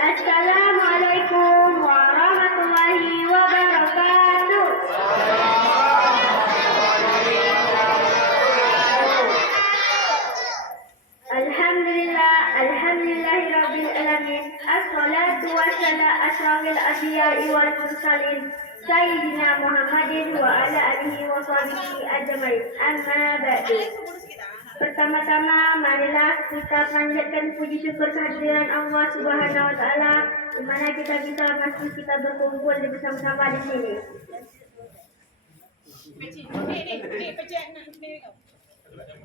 Assalamualaikum warahmatullahi wabarakatuh. Alhamdulillahirabbil alamin. Assalatu wassalamu asrafil anbiya'i wal mursalin sayyidina Muhammadin wa ala alihi wa sahbihi ajmain. Amma ba'du. Pertama-tama marilah kita panjatkan puji syukur kehadiran Allah Subhanahu wa taala di mana kita berkumpul bersama-sama di sini.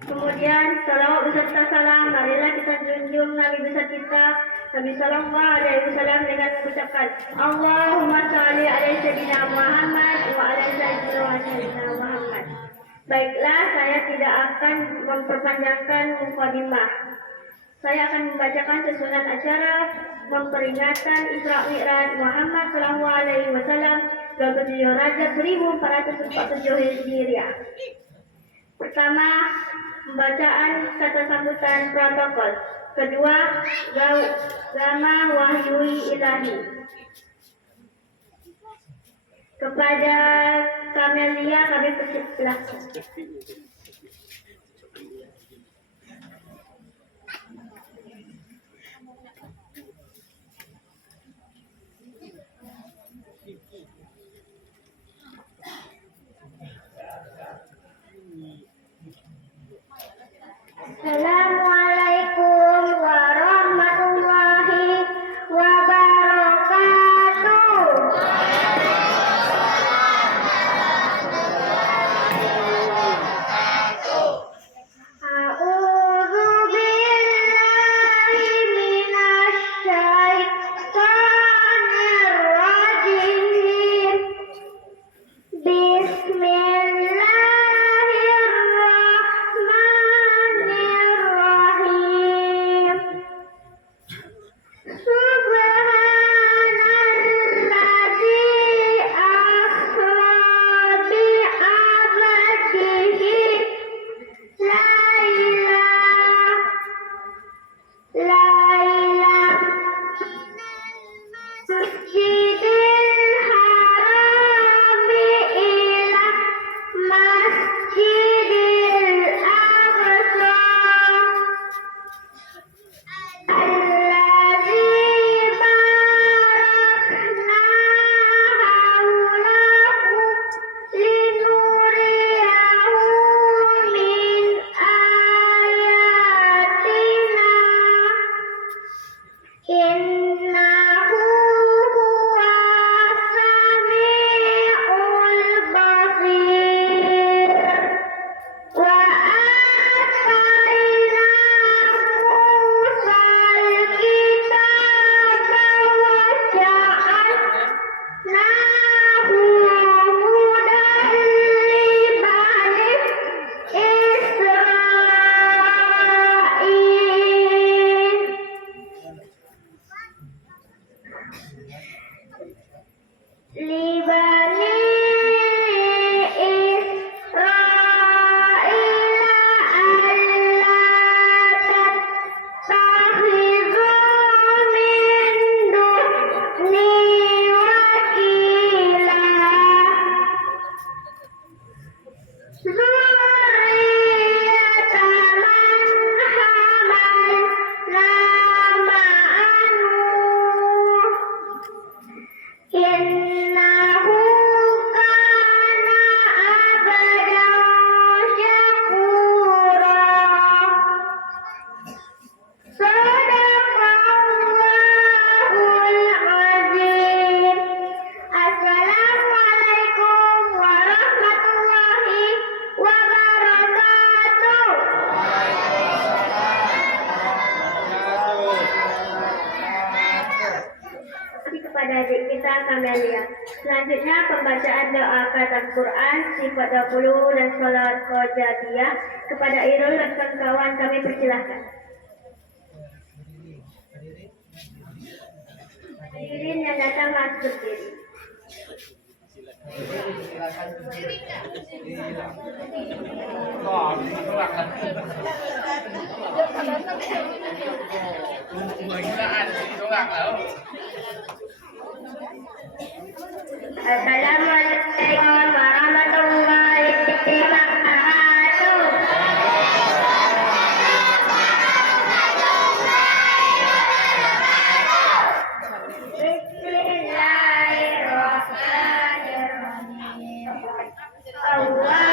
Kemudian salawat beserta salam marilah kita junjung Nabi besar kita Nabi sallallahu alaihi wasallam dengan mengucapkan Allahumma shalli ala sayyidina Muhammad wa ala sayyidina Muhammad. Baiklah, saya tidak akan memperpanjangkan mukadimah. Saya akan membacakan susunan acara memperingatan Isra Mi'raj Muhammad sallallahu alaihi wasallam 27 Rajab 1447 Hijriah. Pertama, pembacaan kata sambutan protokol. Kedua, gama wahyu ilahi. Kepada Kamelia kami persilahkan. Assalamualaikum warahmatullahi wabarakatuh. A'udzu billahi minasy syaithanir rajim. Bismillahirrahmanirrahim. Subhanalladzi asra bi 'abdihi laila masjidil harami ila masjidil aqsa alladzi barakna haulahu linuriyahu min ayatina innahu huwas sami'ul basir. Wa ataina Musal kitaba wa ja'alnahu hudan li bani Israil. Libani Israila alla tattakhidhu min duni wakila zurriyata man hamalna ma'a Nuh innahu kana abdan syakura. Shadaqallahul azim. Assalamualaikum warahmatullahi wabarakatuh. Kepada adik kita Kamelia. Selanjutnya pembacaan doa khatam Quran sifat 20 dan salat qajadiyah kepada Irul dan kawan kami persilahkan. Hadirin yang datang langsung berdiri. Gila, Assalamualaikum warahmatullahi wabarakatuh. Bismillahirrahmanirrahim. Allahumma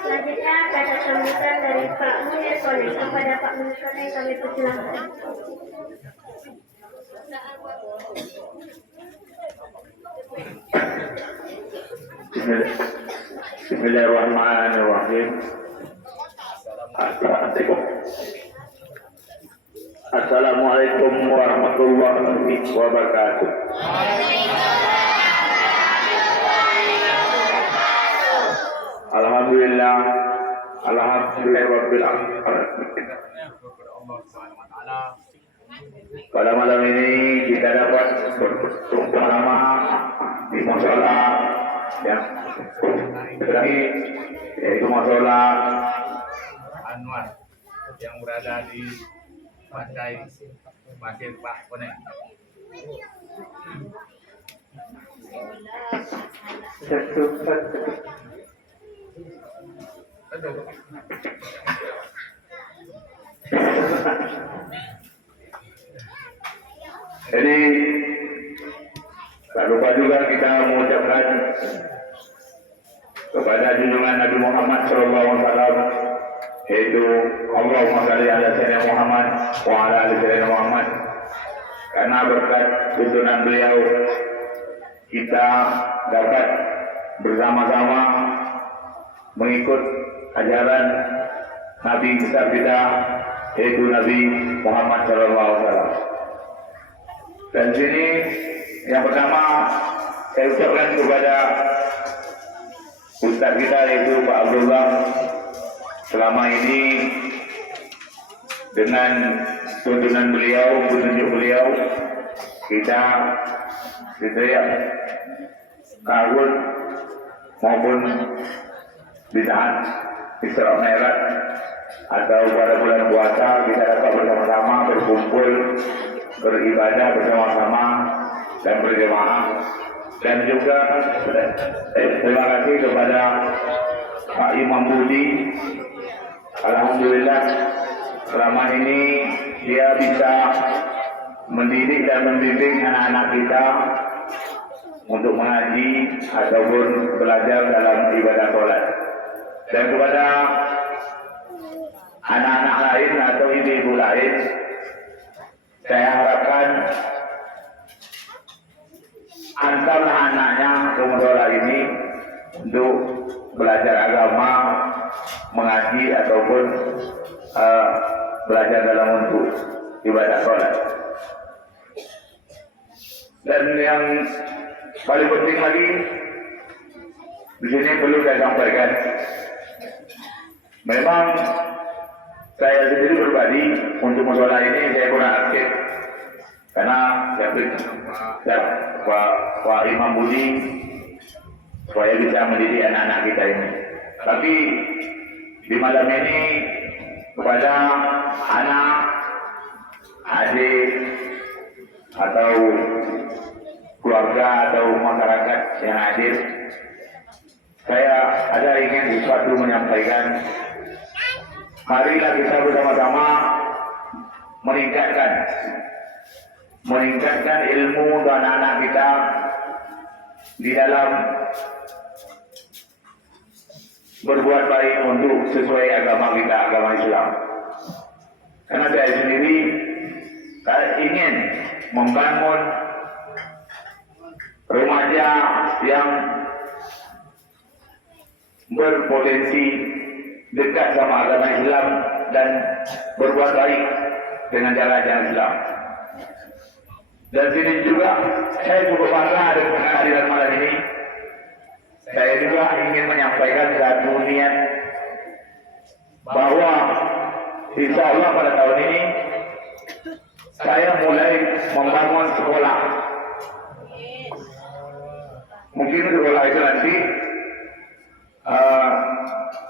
Selanjutnya kata sambutan dari Pak Munir Soleh. Kepada Pak Munir Soleh kami persilahkan. Bismillahirrahmanirrahim. Assalamualaikum warahmatullahi wabarakatuh. Alhamdulillah, alhamdulillahirabbil alamin. Pada malam ini kita dapat bersama di mushola yang terakhir, yaitu mushola Anwar yang berada di Pantai Pasir Pak Konek. Jadi tak lupa juga kita mengucapkan kepada junjungan Nabi Muhammad SAW, yaitu Allahumma shalli ala sayyidina Muhammad wa ala ali sayyidina Muhammad. Karena berkat tuntunan beliau kita dapat bersama-sama mengikut ajaran Nabi besar kita, yaitu Nabi Muhammad SAW. Dan sini yang pertama saya ucapkan kepada Ustaz kita yaitu Pak Abdullah, selama ini dengan tuntunan beliau, petunjuk beliau, kita setiap tahun maupun di saat Isra Mi'raj atau pada bulan puasa kita dapat bersama-sama berkumpul beribadah bersama-sama dan berjemaah. Dan juga terima kasih kepada Pak Imam Budi. Alhamdulillah selama ini dia bisa mendidik dan membimbing anak-anak kita untuk mengaji ataupun belajar dalam ibadah sholat. Dan kepada anak-anak lain atau ibu-ibu lain, saya harapkan antarlah anaknya ke musola ini untuk belajar agama, mengaji ataupun belajar dalam untuk ibadah sholat. Dan yang paling penting lagi di sini perlu saya sampaikan, memang saya sendiri pribadi untuk musola ini saya kurang aktif karena saya Pak Imam Budi supaya bisa mendidik anak-anak kita ini. Tapi di malam ini kepada anak, adik atau keluarga atau masyarakat yang hadir, saya ada ingin sesuatu menyampaikan. Marilah kita bersama-sama meningkatkan ilmu untuk anak-anak kita di dalam berbuat baik untuk sesuai agama kita, agama Islam. Karena saya sendiri ingin membangun remaja yang berpotensi dekat sama agama Islam dan berbuat baik dengan cara-cara Islam. Dan sini juga saya cukup bangga dengan kehadiran malam ini. Saya juga ingin menyampaikan satu niat bahwa insya Allah pada tahun ini saya mulai membangun sekolah. Mungkin sekolah itu nanti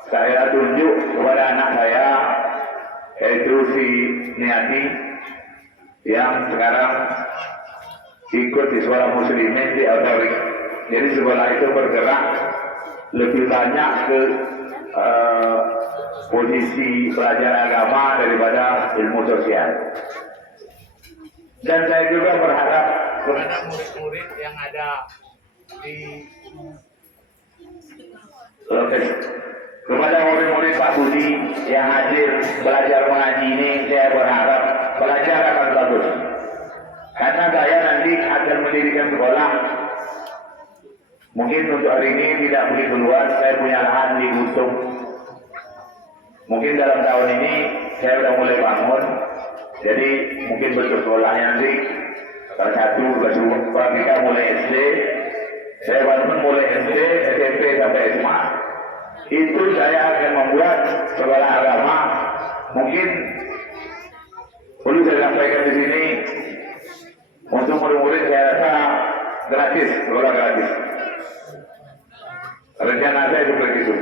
saya tunjuk kepada anak saya, yaitu si Niati yang sekarang ikut di sekolah muslimin di Al-Tariq. Jadi sekolah itu bergerak lebih banyak ke posisi pelajaran agama daripada ilmu sosial. Dan saya juga berharap kepada murid-murid yang ada di kepada murid-murid Pak Budi yang hadir belajar mengaji ini, saya berharap belajar akan bagus. Karena saya nanti akan mendirikan sekolah. Mungkin untuk hari ini tidak begitu luas, saya punya lahan di Gusung. Mungkin dalam tahun ini saya sudah mulai bangun. Jadi mungkin betul sekolahnya nanti salah satu kedua kita mulai SD. Saya bangun mulai SD, SMP sampai SMA. Itu saya akan membuat sekolah agama. Mungkin perlu saya sampaikan di sini untuk murid-murid saya rasa gratis, sekolah gratis. Rencana saya seperti itu.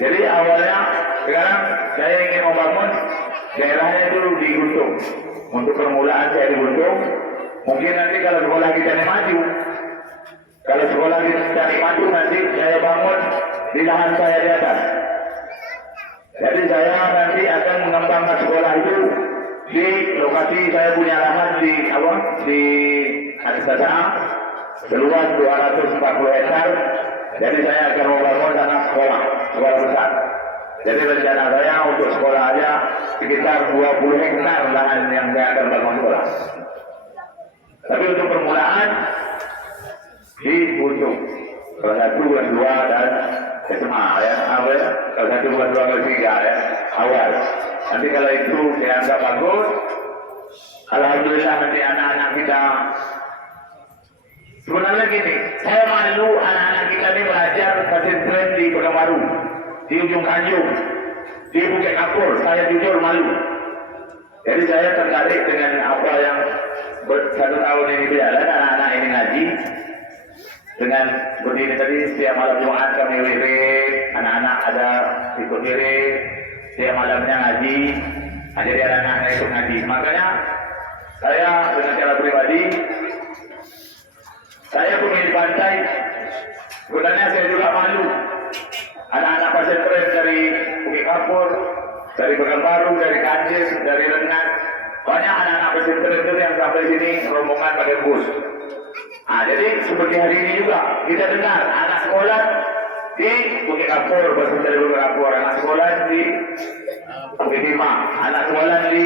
Jadi awalnya sekarang saya ingin membangun daerahnya itu di Guntung. Untuk permulaan saya di Guntung. Mungkin nanti kalau sekolah kita ini maju, kalau sekolah kita ini maju nanti saya bangun di lahan saya di atas. Jadi saya nanti akan mengembangkan sekolah itu di lokasi saya punya lahan di Adisasa seluas 240 hektar. Jadi saya akan membangun sana sekolah besar. Jadi rencana saya untuk sekolah aja sekitar 20 hektar lahan yang saya akan bangun sekolah. Tapi untuk permulaan di Gunung, kelas 1, kelas 2 dan SMA ya, awal kelas 1, kelas 2, kelas 3 ya, awal. Nanti kalau itu saya anggap bagus, Alhamdulillah nanti anak-anak kita. Sebenarnya gini, saya malu anak-anak kita ini belajar pesantren di Pekanbaru, di Ujung Tanjung, di Bukit Kapur. Saya jujur malu. Jadi saya tertarik dengan apa yang 1 tahun ini berjalan, anak-anak ini ngaji. Dengan berdiri tadi setiap malam Jumat kami wirid, anak-anak ada ikut wirid, setiap malamnya ngaji, jadi anak-anak ikut ngaji. Makanya saya dengan cara pribadi, saya pemilik pantai, sebenarnya saya juga malu. Anak-anak pesantren dari Bukit Kapur, dari Pekanbaru, dari Kanjis, dari Rengat, banyak anak-anak pesantren itu yang sampai sini rombongan pakai bus. Jadi seperti hari ini juga kita dengar anak sekolah di Bukit Kapur, pesantren dari Bukit Kapur, anak sekolah di Bukit Timah, anak sekolah di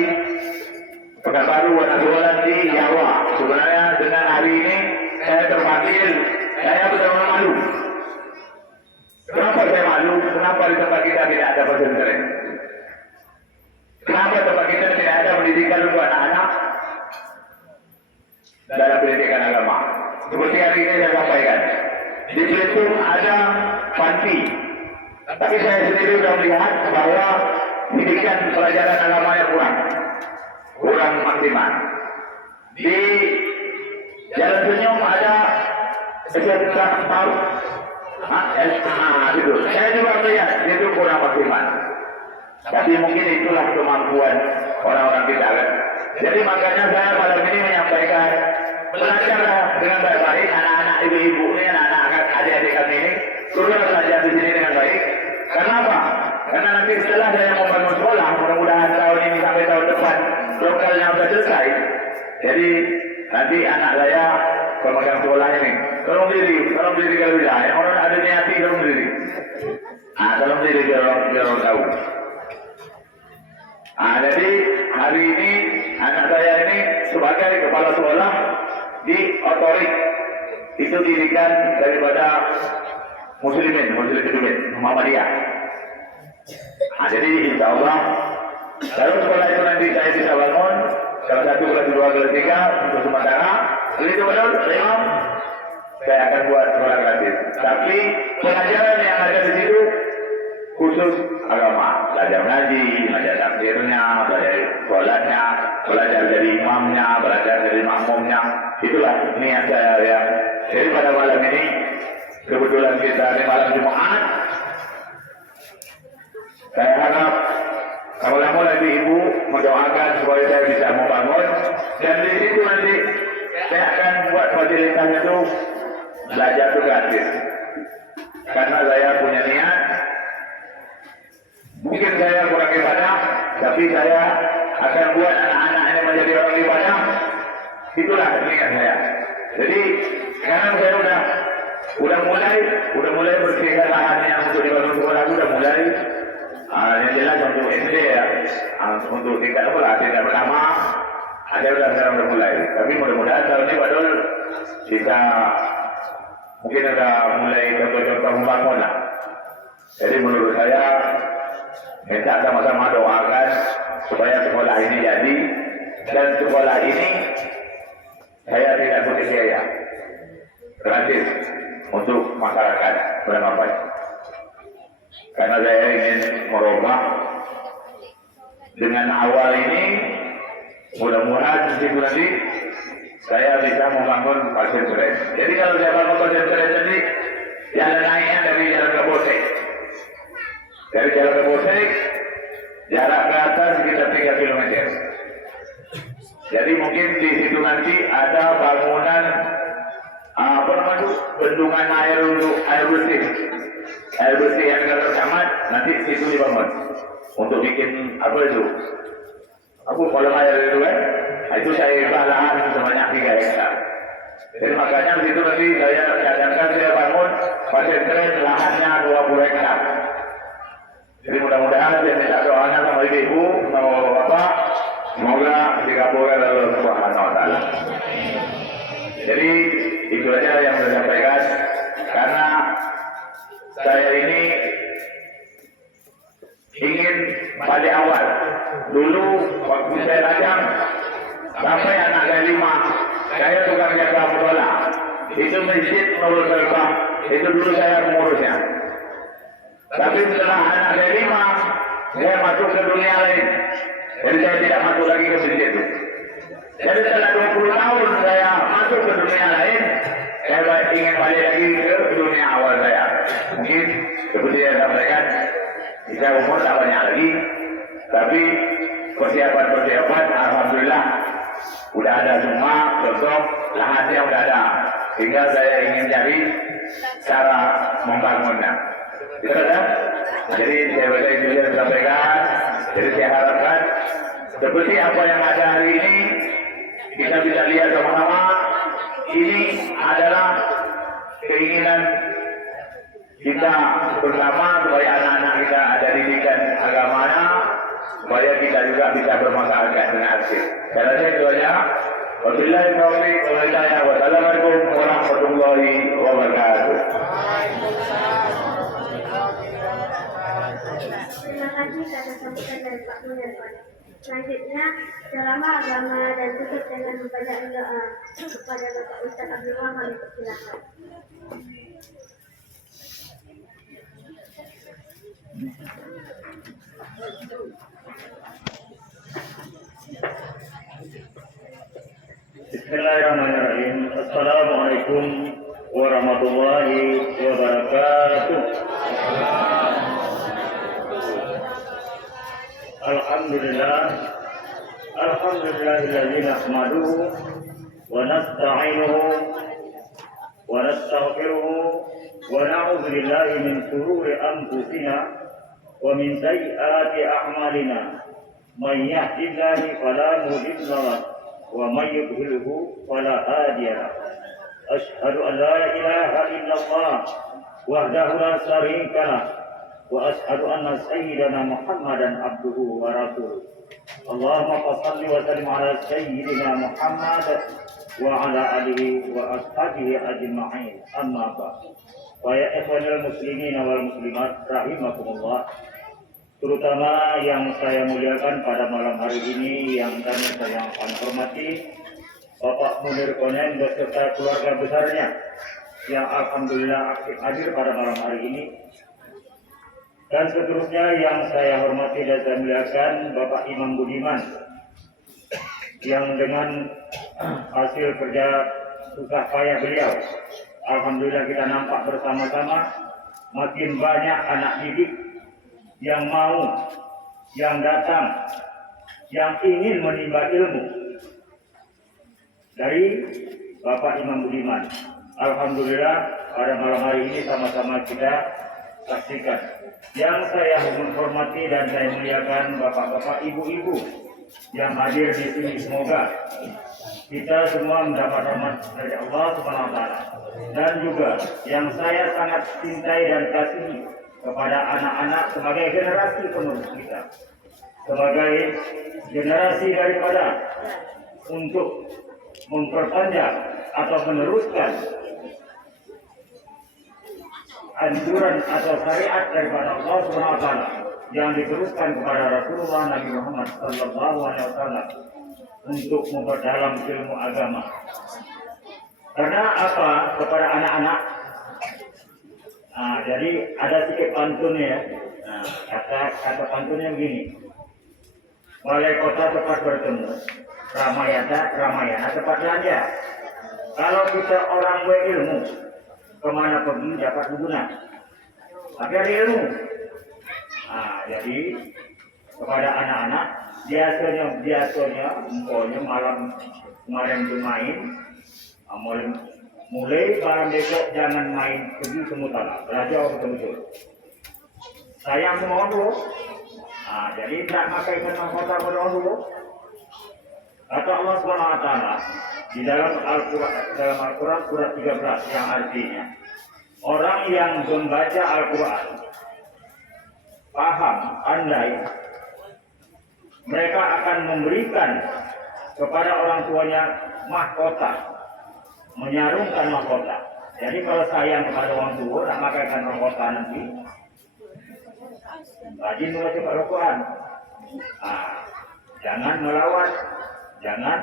Pekanbaru, anak sekolah di Jawa. Sebenarnya dengan hari ini saya terpanggil, saya betul-betul malu. Kenapa saya malu? Kenapa di tempat kita tidak ada pesantren? Kenapa tempat kita tidak ada pendidikan untuk anak-anak dalam pendidikan agama? Seperti hari ini saya sampaikan, di Belitung ada panti, tapi saya sendiri sudah melihat bahwa pendidikan pelajaran agamanya kurang maksimal. Di Jalan Senyum ada SMK Tahu, itu saya juga melihat itu kurang maksimal. Tapi mungkin itulah kemampuan orang-orang kita kan. Jadi makanya saya malam ini menyampaikan, belajarlah dengan baik-baik anak-anak ibu-ibu ini, anak-anak adik-adik kami ini, turunlah belajar di sini dengan baik. Karena apa? Karena nanti setelah saya membangun sekolah, mudah-mudahan tahun ini sampai tahun depan lokalnya sudah selesai. Jadi nanti anak saya pemegang sekolah ini, tolong diri kalau bisa. Yang orang ada niati tolong diri. Tolong diri biar orang tahu. Jadi hari ini anak saya ini sebagai kepala sekolah di Otorik, itu dirikan daripada Muslimin Muhammadiyah. Jadi insya Allah kalau sekolah itu nanti saya bisa bangun kelas 1, kelas 2, kelas 3 untuk sementara, itu betul, Imam, saya akan buat sekolah gratis. Tapi pelajaran yang ada di situ khusus agama, belajar ngaji, belajar takbirnya, belajar sholatnya, belajar dari imamnya, belajar dari makmumnya. Itulah niat saya ya. Jadi pada malam ini kebetulan kita di malam Jumat, saya harap kamu nanti ibu mendoakan supaya saya bisa membangun, dan di situ nanti saya akan buat fasilitasnya itu belajar itu gratis. Karena saya punya niat. Mungkin saya kurang ibadah, tapi saya akan buat anak-anak ini menjadi orang ibadah. Itulah niat saya. Jadi sekarang saya udah mulai bersihkan lahannya untuk dibangun sekolah, sudah mulai. Yang jelas untuk SD ya, untuk tingkat pertama ada sudah mulai. Tapi mudah-mudahan tahun ini betul bisa mungkin ada mulai contoh-contoh membangun lah. Jadi menurut saya minta sama-sama doakan supaya sekolah ini jadi, dan sekolah ini saya tidak punya biaya, gratis untuk masyarakat bermanfaat. Karena saya ingin merubah dengan awal ini, mudah-mudahan di situ nanti saya bisa membangun pesantren. Jadi kalau saya bangun pesantren tadi, jalan naiknya dari Jalan Kebosek. Dari Jalan Kebosek, jarak ke atas sekitar 3 km. Jadi mungkin di situ nanti ada bangunan bendungan air untuk air bersih yang kalau camat nanti situ dibangun untuk bikin apa itu? Kolam air itu kan? Itu saya lahan sebanyak 3 hektar. Jadi makanya di situ nanti saya cadangkan saya bangun pesantren lahannya 20 hektar. Jadi mudah-mudahan saya minta doanya sama ibu, sama bapak, semoga dikabulkan oleh Allah Subhanahu wa Ta'ala. Jadi itu saja yang saya sampaikan, karena saya ini ingin pada awal dulu waktu saya lajang Sampai anak saya 5, saya tukang jaga bola. Itu masjid menurut saya, itu dulu saya mengurusnya. Tapi setelah anak saya 5, saya masuk ke dunia lain. Jadi saya tidak masuk lagi ke masjid itu. Jadi setelah 20 tahun saya masuk ke dunia lain, saya ingin balik lagi ke dunia awal saya. Mungkin seperti yang saya sampaikan, saya umur tak banyak lagi, tapi persiapan alhamdulillah udah ada semua, besok lahannya udah ada. Tinggal saya ingin cari cara membangunnya. Gitu kan? Jadi saya sudah sampaikan. Jadi saya harapkan seperti apa yang ada hari ini, kita bisa lihat sama-sama. Ini adalah keinginan kita bersama supaya anak-anak kita ada didikan agamanya, supaya kita juga bisa bermasyarakat dengan aktif. Saya rasa itu saja. Wabillahi taufiq wal hidayah. Wassalamualaikum warahmatullahi wabarakatuh. Terima kasih kata sambutan dari Pak Munarwan. Selanjutnya, ceramah agama dan tutup dengan membaca doa kepada Bapak Ustaz Abdul Wahab. Silakan. Bismillahirrahmanirrahim. Assalamualaikum warahmatullahi wabarakatuh. Alhamdulillahilladzi nahmaduhu wa nasta'inuhu wa nastaghfiruhu wa na'udzu billahi min shururi anfusina wa min sayyiati a'malina. May yahdihillahu fala mudilla lahu wa may yudlilhu fala hadiya lahu. Asyhadu an la ilaha illallah wahdahu la syarika lahu wa asyhadu anna sayyidana Muhammadan abduhu wa rasuluh. Allahumma shalli wa sallim ala sayyidina Muhammad wa ala alihi wa ashabihi ajma'in. Amma ba'd. Wa ya ikhwanul muslimin wal muslimat rahimakumullah. Terutama yang saya muliakan pada malam hari ini, yang kami sayang hormati Bapak Munir Konen beserta keluarga besarnya yang alhamdulillah aktif hadir pada malam hari ini. Dan seterusnya yang saya hormati dan saya muliakan Bapak Imam Budiman yang dengan hasil kerja susah payah beliau, alhamdulillah kita nampak bersama-sama makin banyak anak didik yang mau, yang datang, yang ingin menimba ilmu dari Bapak Imam Budiman. Alhamdulillah pada malam hari ini sama-sama kita saksikan. Yang saya hormati dan saya muliakan bapak-bapak, ibu-ibu yang hadir di sini, semoga kita semua mendapat rahmat dari Allah Subhanahu wa taala. Dan juga yang saya sangat cintai dan kasihi kepada anak-anak sebagai generasi penerus kita, sebagai generasi daripada untuk memperpanjang atau meneruskan anjuran atau syariat daripada Allah Subhanahu wa taala yang diteruskan kepada Rasulullah Nabi Muhammad sallallahu alaihi wasallam untuk memperdalam ilmu agama. Karena apa? Kepada anak-anak. Jadi ada sedikit pantunnya. Kata pantunnya begini. Balai kota tempat bertemu, Ramayana tempat belanja. Kalau kita orang berilmu, kemana pergi dapat berguna. Tapi ada ilmu. Jadi kepada anak-anak biasanya malam kemarin bermain, mulai malam besok jangan main pergi ke mutara, belajar betul-betul. Sayang mohon dulu. Jadi tidak pakai kenal kota berdoa dulu. Kata Allah Subhanahu wa taala di dalam Al-Quran surat 13 yang artinya orang yang membaca Al-Quran paham, andai mereka akan memberikan kepada orang tuanya mahkota, menyarungkan mahkota. Jadi kalau sayang kepada orang tua, tak makaikan mahkota nanti rajin membaca Al-Quran. Jangan melawan Jangan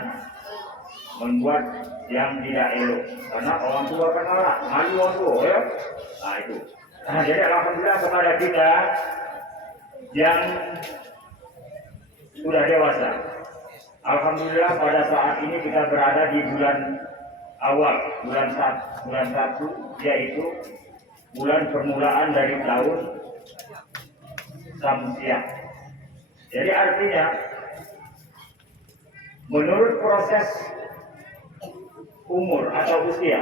membuat yang tidak elok, karena orang tua akan marah, malu orang tua, ya. Nah itu. Nah, jadi alhamdulillah kepada kita yang sudah dewasa. Alhamdulillah pada saat ini kita berada di bulan awal, bulan 1, yaitu bulan permulaan dari tahun Samsiah. Jadi artinya menurut proses umur atau usia,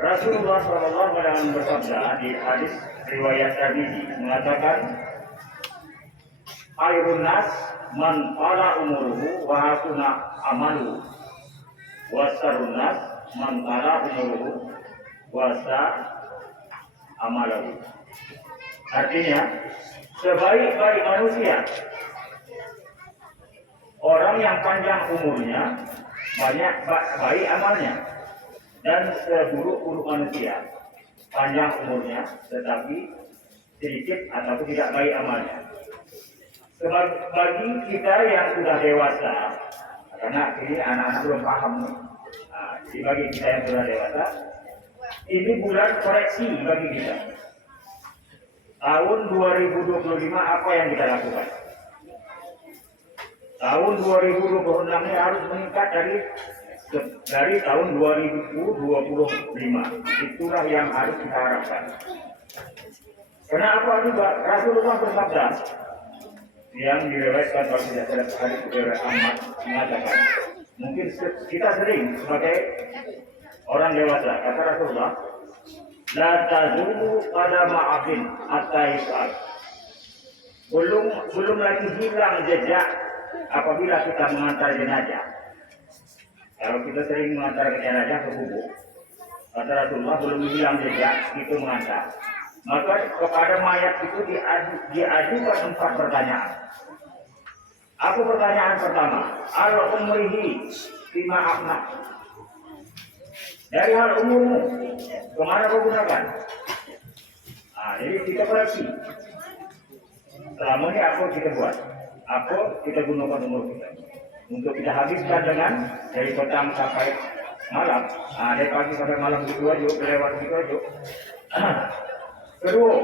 Rasulullah SAW bersabda di hadis riwayat Tirmidzi mengatakan, "Khairun nas man qala umuruhu wa hasuna amaluhu, wa syarrun nas man qala umuruhu wa sa amaluhu." Artinya, sebaik-baik manusia orang yang panjang umurnya, banyak baik amalnya, dan seburuk-buruk manusia panjang umurnya tetapi sedikit ataupun tidak baik amalnya. Bagi kita yang sudah dewasa, karena ini anak-anak belum paham nih. Nah, jadi bagi kita yang sudah dewasa, ini bulan koreksi bagi kita. Tahun 2025 apa yang kita lakukan? Tahun 2026 ini harus meningkat dari tahun 2025. Itulah yang harus kita harapkan. Kenapa juga Rasulullah bersabda yang diriwayatkan oleh hadis dari Ahmad mengatakan, mungkin kita sering sebagai orang dewasa, kata Rasulullah, la tazulu pada ma'afin hatta yus'al. Belum lagi hilang jejak apabila kita mengantar jenazah. Kalau kita sering mengantar jenazah ke kubur, kata Rasulullah, belum hilang jejak itu mengantar, maka kepada mayat itu diajukan 4 pertanyaan. Apa pertanyaan pertama? Al-umrihi fima afna. Dari hal umurmu, kemana kau gunakan? Nah, jadi kita koreksi. Selama ini apa kita buat? Apa kita gunakan umur kita? Untuk kita habiskan dengan dari petang sampai malam. Nah, dari pagi sampai malam gitu aja, lewat gitu aja. Kedua,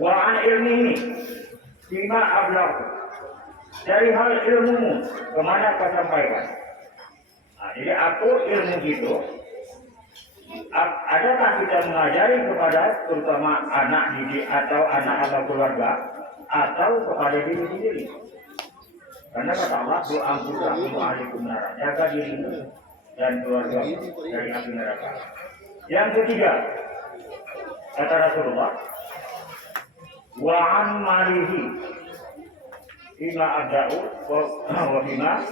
wa'an ilmihi fima ablaq. Dari hal ilmumu, kemana kau sampaikan? Nah, jadi apa ilmu itu? Adakah kita mengajari kepada terutama anak didik atau anak atau keluarga, atau kepada diri sendiri? Karena kata Allah, "Do'ampukum alaikum nara." Jaga dirimu dan keluarga dari api neraka. Yang ketiga, kata Rasulullah, wa'an malihi bima abda'u wa bima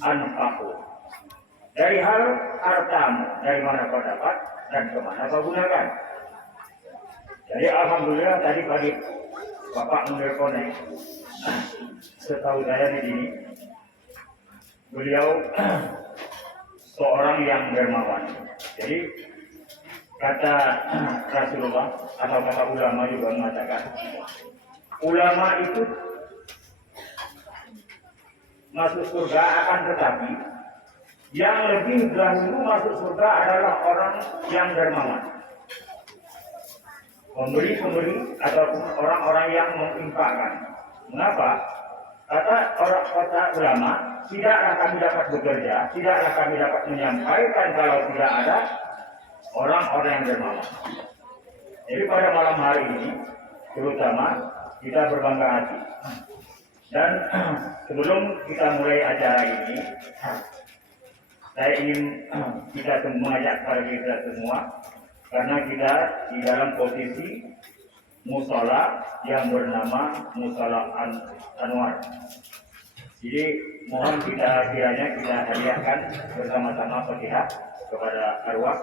anfaqu. Dari hal hartamu, dari mana kau dapat dan kemana kau gunakan. Jadi alhamdulillah tadi pagi Bapak menelpon, setahu saya di sini beliau seorang yang dermawan. Jadi kata Rasulullah atau kata ulama juga mengatakan, ulama itu masuk surga akan tetapi yang lebih dahulu masuk surga adalah orang yang dermawan, pemberi atau orang-orang yang menginfakkan. Mengapa? Kata ulama, tidaklah kami dapat bekerja, tidaklah kami dapat menyampaikan kalau tidak ada orang-orang yang dermawan. Jadi pada malam hari ini, terutama kita berbangga hati. Dan sebelum kita mulai acara ini, saya ingin kita mengajak kepada kita semua, karena kita di dalam posisi musola yang bernama Musola Anwar. Jadi mohon kiranya kita hadiahkan bersama-sama Fatihah kepada arwah,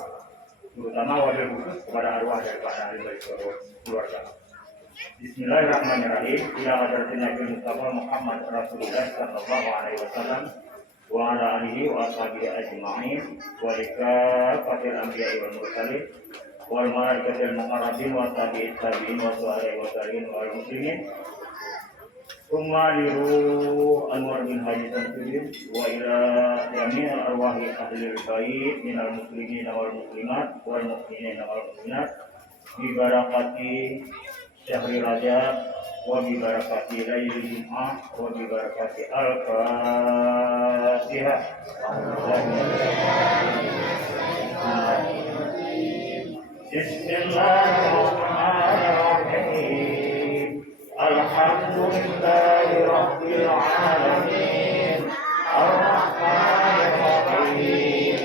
terutama wabil khusus kepada arwah daripada ahli bait keluarga. Bismillahirrahmanirrahim. Ila hadratin Nabi Mustafa Muhammad Rasulullah sallallahu alaihi wasallam wa ala alihi wa ashabihi ajma'in wa likafatil anbiya'i wal mursalin wal malaikatil muqarrabin wa tabi'in wa su'alai wa salim wal muslimin ثم لروح أنور بن حاجي تنسيب وإلى جميع أرواح أهل البيت من المسلمين والمسلمات والمؤمنين والمؤمنات ببركة شهر رجب وببركة ليل الجمعة وببركة الفاتحة. بسم الله الرحمن الرحيم الحمد لله رب العالمين الرحمن الرحيم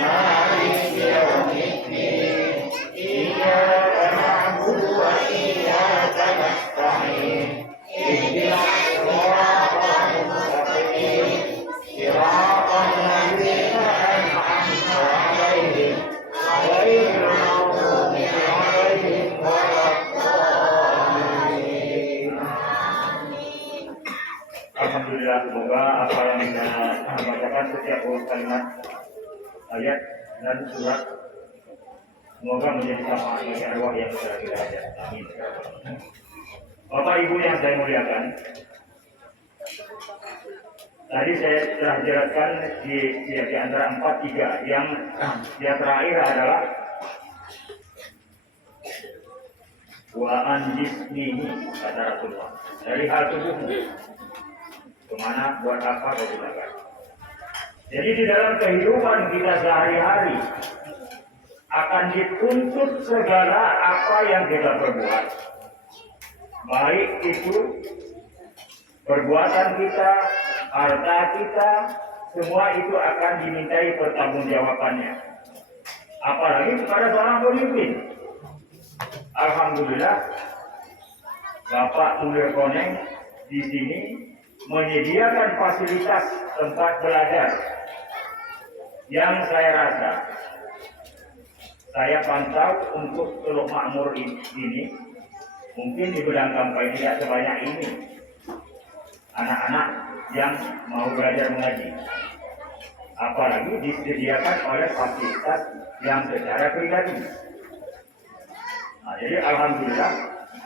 مالك يوم الدين إياك نعبد وإياك نستعين اهدنا الصراط المستقيم صراط الذين أنعمت عليهم غير المغضوب عليهم ولا الضالين. Alhamdulillah, semoga apa yang kita bacakan setiap kalimat ayat dan surat semoga menjadi syafaat bagi arwah yang sudah kita baca. Amin. Bapak Ibu yang saya muliakan, tadi saya telah jelaskan di antara 4-3 yang terakhir adalah wa anjisnihi kata Rasulullah, dari hal tubuh kemana, buat apa kau gunakan. Jadi di dalam kehidupan kita sehari-hari akan dituntut segala apa yang kita perbuat, baik itu perbuatan kita, harta kita, semua itu akan dimintai pertanggungjawabannya. Apalagi kepada seorang pemimpin. Alhamdulillah, Bapak Munir Koneng di sini menyediakan fasilitas tempat belajar yang saya rasa, saya pantau untuk Teluk Makmur ini, mungkin di Bedang Kampai tidak sebanyak ini anak-anak yang mau belajar mengaji. Apalagi disediakan oleh fasilitas yang secara pribadi. Nah, jadi alhamdulillah,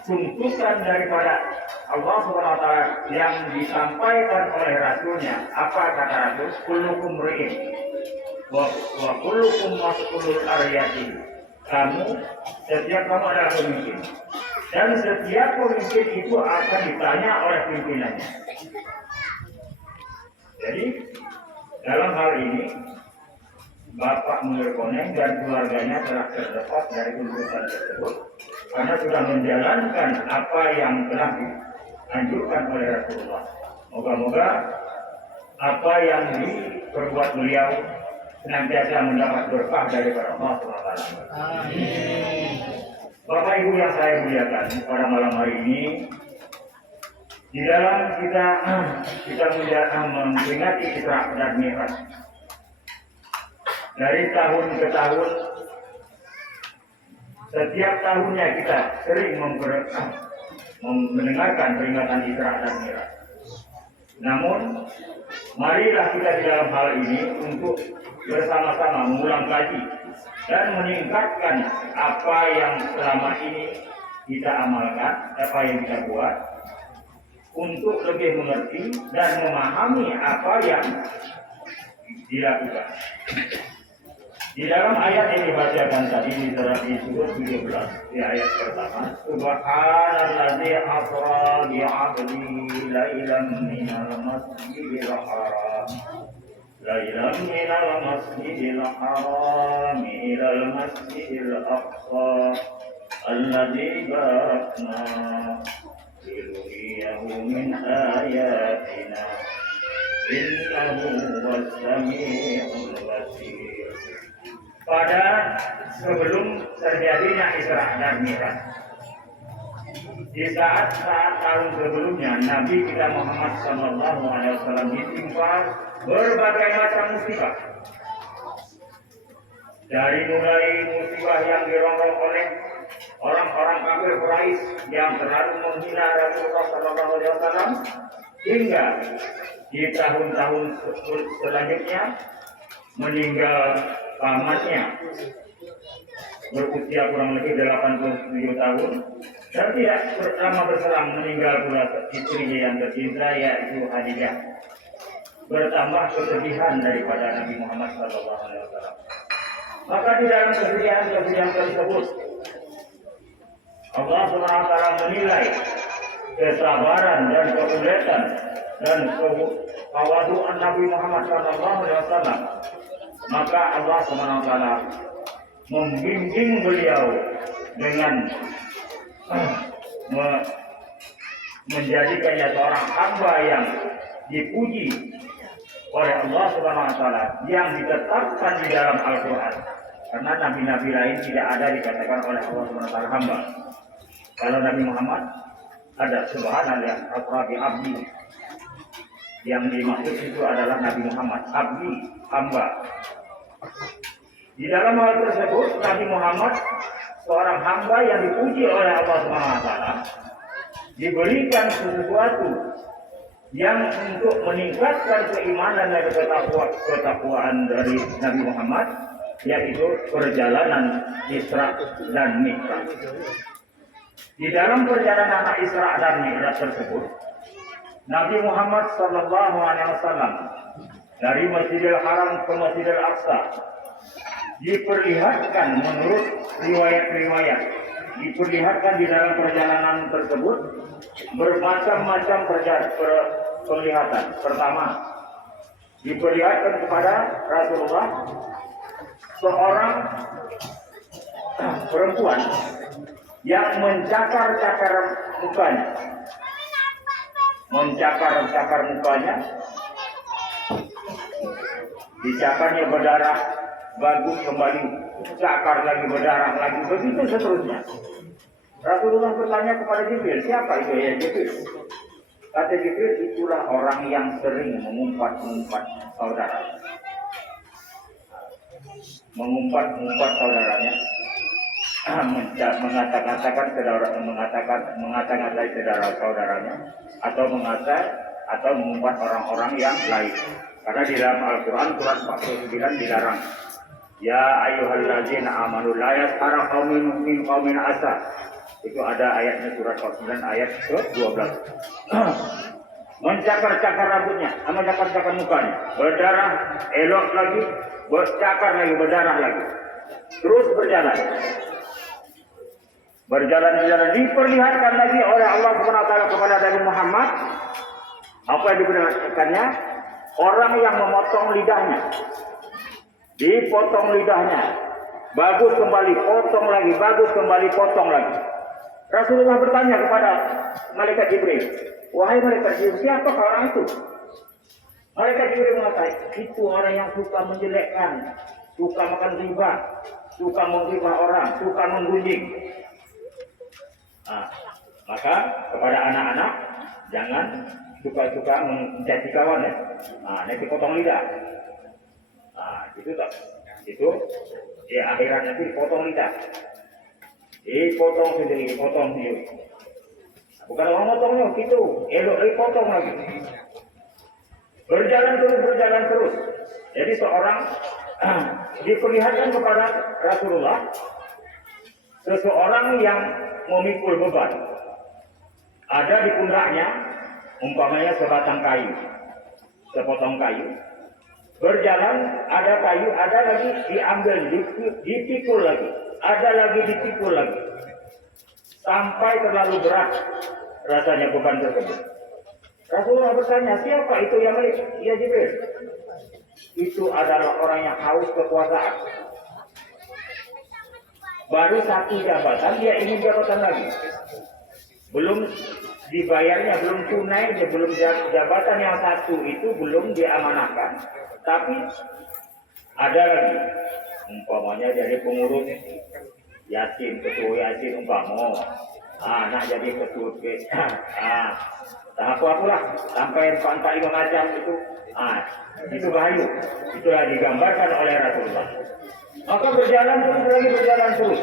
tuntutan daripada Allah SWT yang disampaikan oleh Rasulnya, apa kata Rasul? Kullukum ri'in wa kullukum mas'ulul aryati. Setiap kamu adalah pemimpin, dan setiap pemimpin itu akan ditanya oleh pimpinannya. Jadi dalam hal ini Bapak Munir Koneng dan keluarganya telah terlepas dari tuntutan tersebut karena sudah menjalankan apa yang telah dianjurkan oleh Rasulullah. Moga-moga apa yang diperbuat beliau senantiasa mendapat berkah dari Allah SWT. Bapak Ibu yang saya muliakan, pada malam hari ini di dalam kita memperingati Isra dan Mi'raj. Dari tahun ke tahun, setiap tahunnya kita sering mendengarkan peringatan Isra dan Mi'raj. Namun, marilah kita di dalam hal ini untuk bersama-sama mengulang kaji dan meningkatkan apa yang selama ini kita amalkan, apa yang kita buat, untuk lebih mengerti dan memahami apa yang dilakukan. Di dalam ayat yang dibacakan tadi di surat 17 di ayat pertama, Subhanalladzi asra bi 'abdihi lailan minal masjidil haram ilal masjidil aqsa alladzi barakna liyuriyahu min ayatina innahu was-sami'ul basir. Pada sebelum terjadinya Isra dan Mi'raj, di saat tahun sebelumnya Nabi kita Muhammad SAW ditimpa berbagai macam musibah. Dari mulai musibah yang dirongrong oleh orang-orang kafir Quraisy yang terlalu menghina Rasulullah SAW, hingga di tahun-tahun selanjutnya meninggal pamannya berusia kurang lebih 87 tahun Dan tidak lama berselang meninggal pula istrinya yang tercinta yaitu Khadijah. Bertambah kesedihan daripada Nabi Muhammad SAW. Maka di dalam kesedihan tersebut Allah SWT menilai kesabaran dan keuletan dan kewaduan Nabi Muhammad SAW. Maka Allah SWT membimbing beliau dengan menjadikannya seorang hamba yang dipuji oleh Allah Subhanahu wa taala yang ditetapkan di dalam Al-Qur'an. Karena nabi-nabi lain tidak ada dikatakan oleh Allah Subhanahu wa taala hamba. Kalau Nabi Muhammad ada subhanallah asra bi abdi. Yang dimaksud itu adalah Nabi Muhammad, abdi, hamba. Di dalam hal tersebut Nabi Muhammad seorang hamba yang dipuji oleh Allah Subhanahu wa taala diberikan sesuatu yang untuk meningkatkan keimanan dan ketakwaan dari Nabi Muhammad, yaitu perjalanan Isra dan Mi'raj. Di dalam perjalanan Isra dan Mi'raj tersebut, Nabi Muhammad SAW dari Masjidil Haram ke Masjidil Aqsa diperlihatkan menurut riwayat-riwayat, diperlihatkan di dalam perjalanan tersebut bermacam-macam penglihatan. Pertama, diperlihatkan kepada Rasulullah seorang perempuan yang mencakar-cakar mukanya. Mencakar-cakar mukanya, dicakarnya berdarah, bagus kembali, cakar lagi, berdarah lagi, begitu seterusnya. Rasulullah bertanya kepada Jibril, siapa itu ya Jibril? Kata Jibril, itulah orang yang sering mengumpat-ngumpat saudara. Mengumpat-ngumpat saudaranya, mengata-ngatakan mengata-ngatai saudara-saudaranya, atau mengumpat orang-orang yang lain. Karena di dalam Al-Quran, Quran 49 dilarang. Ya ayyuhallazina amanu la yaskhara qaumin min qaumin asa. Itu ada ayatnya surat 49 ayat ke-12. Mencakar-cakar rambutnya, mencakar-cakar mukanya, berdarah, elok lagi, bercakar lagi, berdarah lagi. Terus berjalan. Berjalan-jalan diperlihatkan lagi oleh Allah SWT kepada Nabi Muhammad apa yang diperlihatkannya? Orang yang memotong lidahnya, dipotong lidahnya, bagus kembali, potong lagi, bagus kembali, potong lagi. Rasulullah bertanya kepada malaikat Jibril, wahai malaikat Jibril, siapa orang itu? Malaikat Jibril mengatakan, itu orang yang suka menjelekkan, suka makan riba, suka menghina orang, suka menggunjing. Nah, maka kepada anak-anak jangan suka-suka menjadi kawan ya. Nah, nanti potong lidah. Nah, itu di akhirat nanti potong lidah. Potong sendiri, potong sendiri. Bukan orang potongnya gitu, elok potong lagi. Berjalan terus. Jadi seorang diperlihatkan kepada Rasulullah seseorang yang memikul beban. Ada di pundaknya, umpamanya sebatang kayu, sepotong kayu. Berjalan, ada kayu, ada lagi diambil, dipikul lagi, ada lagi dipikul lagi. Sampai terlalu berat rasanya beban tersebut. Rasulullah bertanya, siapa itu yang milik? Ya Jibril. Itu adalah orang yang haus kekuasaan. Baru satu jabatan, dia ingin jabatan lagi. Belum dibayarnya, belum tunai, belum jabatan yang satu itu belum diamanahkan. Tapi ada lagi, umpamanya jadi pengurus yatim, ketua yatim umpama, anak jadi ketua, tak apa-apalah, sampai 45 macam itu, itu bahayu. Itulah digambarkan oleh Rasulullah. Maka berjalan terus.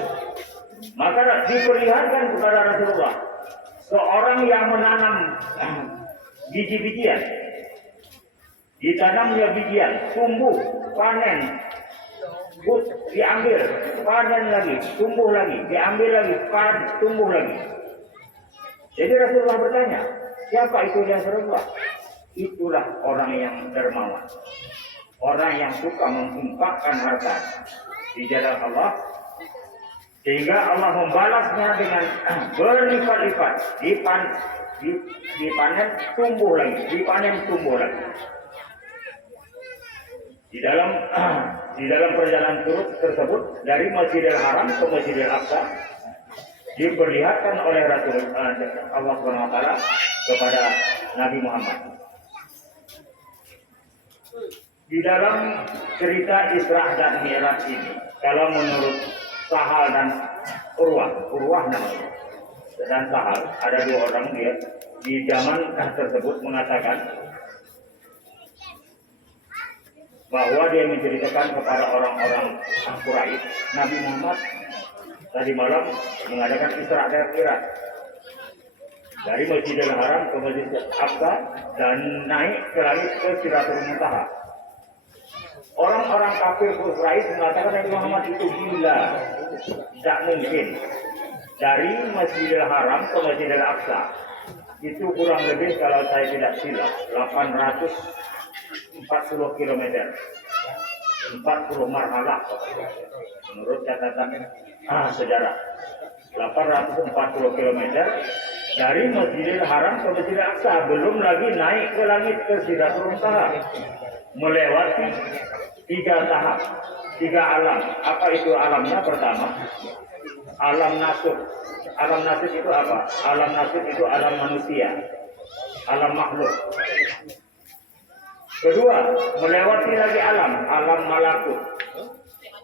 Maka diperlihatkan kepada Rasulullah seorang yang menanam biji-bijian, ditanamnya bijian, tumbuh, panen, diambil, panen lagi, tumbuh lagi, diambil lagi, tumbuh lagi. Jadi Rasulullah bertanya, siapa itu yang serupa? Itulah orang yang dermawan. Orang yang suka menginfakkan harta di jalan Allah, sehingga Allah membalasnya dengan berlipat-lipat, dipanen tumbuh lagi. Di dalam perjalanan tersebut dari Masjidil Haram ke Masjidil Aqsa diperlihatkan oleh Rasul Allah SWT kepada Nabi Muhammad. Di dalam cerita Isra dan Mi'raj ini, kalau menurut Sahal dan Urwah namanya, dan Sahal, ada dua orang dia di zaman tersebut mengatakan bahwa dia menceritakan kepada orang-orang Quraisy, Nabi Muhammad tadi malam mengadakan Isra dan Mi'raj dari Masjidil Haram ke Masjidil Aqsa dan naik ke langit ke Sidratul Muntaha. Orang-orang kafir Quraisy mengatakan Nabi Muhammad itu gila, tidak mungkin. Dari Masjidil Haram ke Masjidil Aqsa itu kurang lebih kalau saya tidak silap 840 km, 40 marhalah menurut catatan sejarah. 840 km dari Masjidil Haram ke Masjidil Aqsa, belum lagi naik ke langit ke Sidratul Muntaha, melewati 3 tahap, 3 alam. Apa itu alamnya? Pertama, alam nasib. Alam nasib itu apa? Alam nasib itu alam manusia, alam makhluk. Kedua, melewati lagi alam malakut,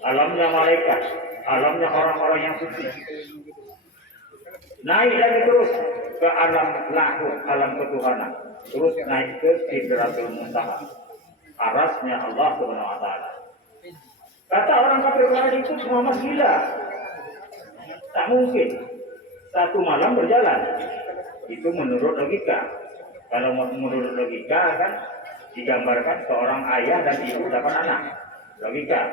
alamnya malaikat, alamnya orang-orang yang suci. Naik lagi terus ke alam lahut, alam ketuhanan. Terus naik ke Sidratul Muntaha, arasnya Allah Subhanahu wa taala. Kata orang kafir Quraisy itu Muhammad gila. Tak mungkin satu malam berjalan. Itu menurut logika. Kalau menurut logika kan digambarkan seorang ayah dan ibu dapat anak. Logika.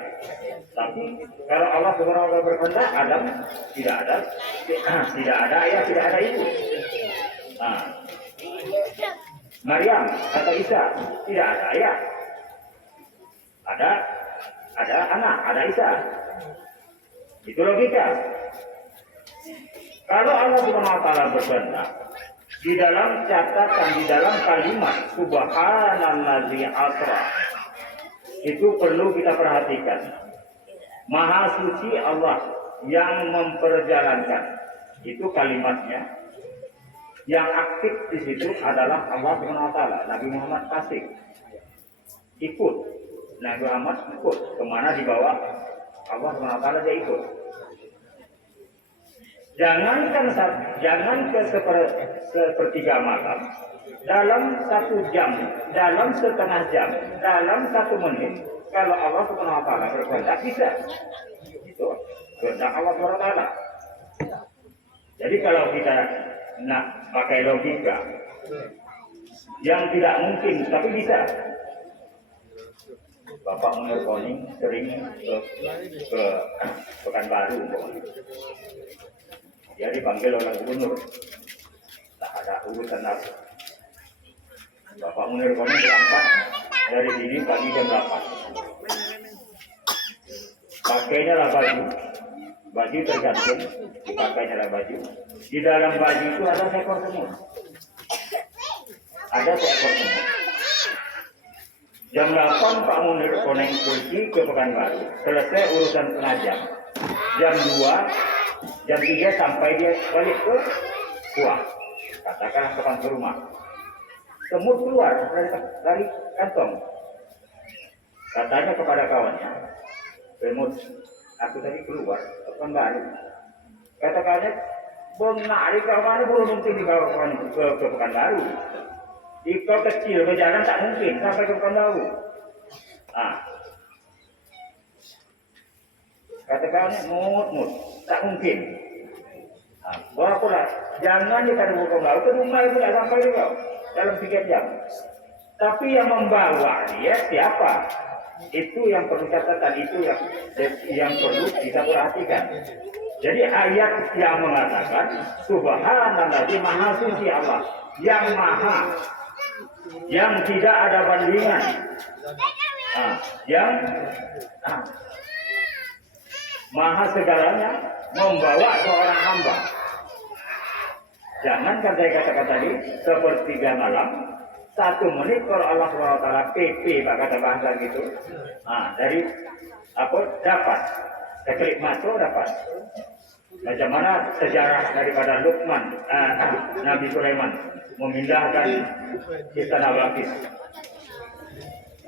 Tapi kalau Allah Subhanahu wa taala berkehendak, Adam tidak ada ayah, tidak ada ibu. Nah, Maryam atau Isa tidak ada ayah. Ada anak, ada Isa. Itu logika. Kalau Allah Subhanahu wa taala berkehendak, di dalam catatan, di dalam kalimat subhanallazi asra, itu perlu kita perhatikan. Maha suci Allah yang memperjalankan. Itu kalimatnya. Yang aktif di situ adalah Allah Subhanahu wa taala. Nabi Muhammad kasih ikut. Nabi Muhammad ikut kemana dibawa Allah Subhanahu wa taala, dia ikut. Jangan ke sepertiga malam, dalam 1 jam, dalam setengah jam, dalam 1 menit, kalau Allah Subhanahu wa taala berkehendak bisa. Itu kehendak Allah Subhanahu wa taala. Jadi kalau kita nak pakai logika yang tidak mungkin tapi bisa. Bapak Munir Koning sering ke Pekanbaru, dia dipanggil oleh gubernur, tak ada urusan apa. Bapak Munir Koning berangkat dari sini pagi jam 8. Pakainya lah baju tergantung, dipakainya lah baju. Di dalam baju itu ada seekor semut. Ada seekor semut. Jam 8 Pak Munir Koning pergi ke Pekanbaru, selesai urusan setengah jam. Jam 2, jam 3 sampai dia balik ke kuah. Katakanlah ke rumah. Semut keluar dari kantong. Katanya kepada kawannya, semut, aku tadi keluar ke Pekanbaru. Katakannya, benar di kawan belum mungkin dibawa ke Pekanbaru. Jika kecil berjalan tak mungkin sampai ke Pekanbaru. Katakannya mut, tak mungkin. Bawa pula, jangan kita ke Pekanbaru, ke rumah itu tak sampai juga dalam 3 jam. Tapi yang membawa dia siapa? Itu yang perlu catatan, itu yang perlu kita perhatikan. Jadi ayat yang mengatakan Subhanallah, maha suci Allah, yang maha, yang tidak ada bandingan, yang maha segalanya, membawa seorang hamba. Jangan saya katakan tadi sepertiga malam, 1 menit kalau Allah SWT PP kata bahasa gitu. Dari apa dapat, klik masuk dapat. Bagaimana sejarah daripada Luqman, Nabi Sulaiman memindahkan istana Balqis.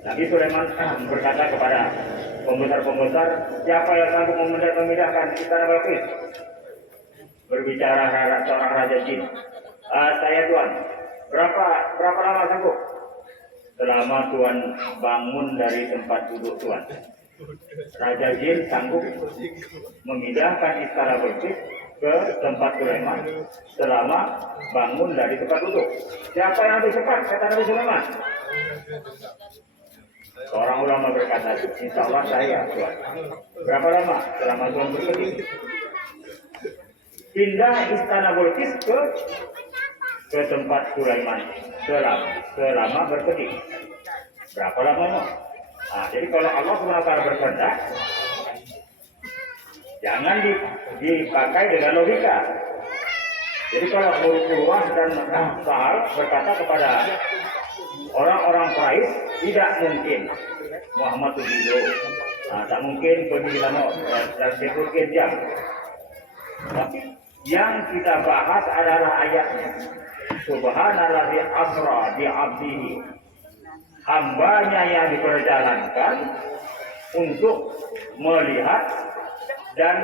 Nabi Sulaiman berkata kepada pembesar-pembesar, siapa yang sanggup memindahkan istana Balqis? Berbicara seorang raja jin. Saya Tuan, berapa lama sanggup? Selama Tuan bangun dari tempat duduk Tuan. Raja jin sanggup memindahkan istana Balqis ke tempat Sulaiman selama bangun dari tempat duduk. Siapa yang lebih cepat? Kata Nabi Sulaiman. Seorang ulama berkata, insya Allah saya Tuan. Berapa lama? Selama Tuan berkedip. Pindah istana Balqis ke tempat Sulaiman selama berkedip. Berapa lamanya? Jadi kalau Allah SWT berkehendak, jangan dipakai dengan logika. Jadi kalau Urwah dan Sa'al berkata kepada orang-orang Quraisy, tidak mungkin Muhammad itu hidup. Tak mungkin pergi di sana dan sebutkan jam. Tapi yang kita bahas adalah ayatnya. Subhanallazi asra bi 'abdihi. Hambanya yang diperjalankan untuk melihat dan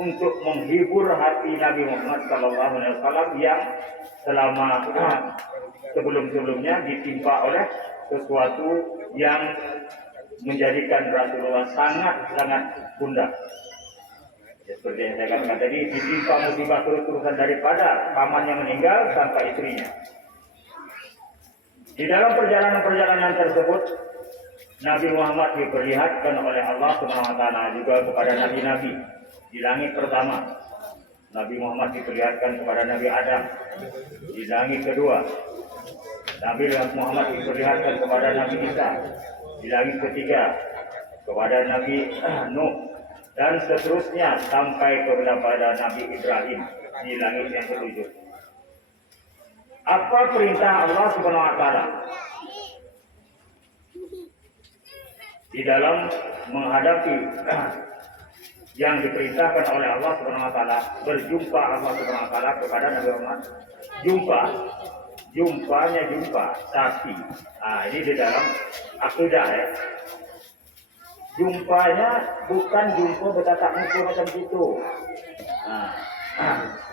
untuk menghibur hati Nabi Muhammad SAW yang selama sebelum-sebelumnya ditimpa oleh sesuatu yang menjadikan Rasulullah sangat-sangat gundah. Seperti yang saya katakan tadi, ditimpa musibah terus-terusan daripada pamannya meninggal sampai istrinya. Di dalam perjalanan-perjalanan tersebut, Nabi Muhammad diperlihatkan oleh Allah SWT juga kepada nabi-nabi. Di langit pertama, Nabi Muhammad diperlihatkan kepada Nabi Adam. Di langit kedua, Nabi Muhammad diperlihatkan kepada Nabi Isa. Di langit ketiga, kepada Nabi Nuh. Dan seterusnya sampai kepada Nabi Ibrahim di langit yang ketujuh. Apa perintah Allah Subhanahu wa taala di dalam menghadapi yang diperintahkan oleh Allah Subhanahu wa taala, berjumpa Allah Subhanahu wa taala kepada Nabi Muhammad? Jumpa, tapi ini di dalam akidah ya. Jumpanya bukan jumpa bertatap muka macam itu.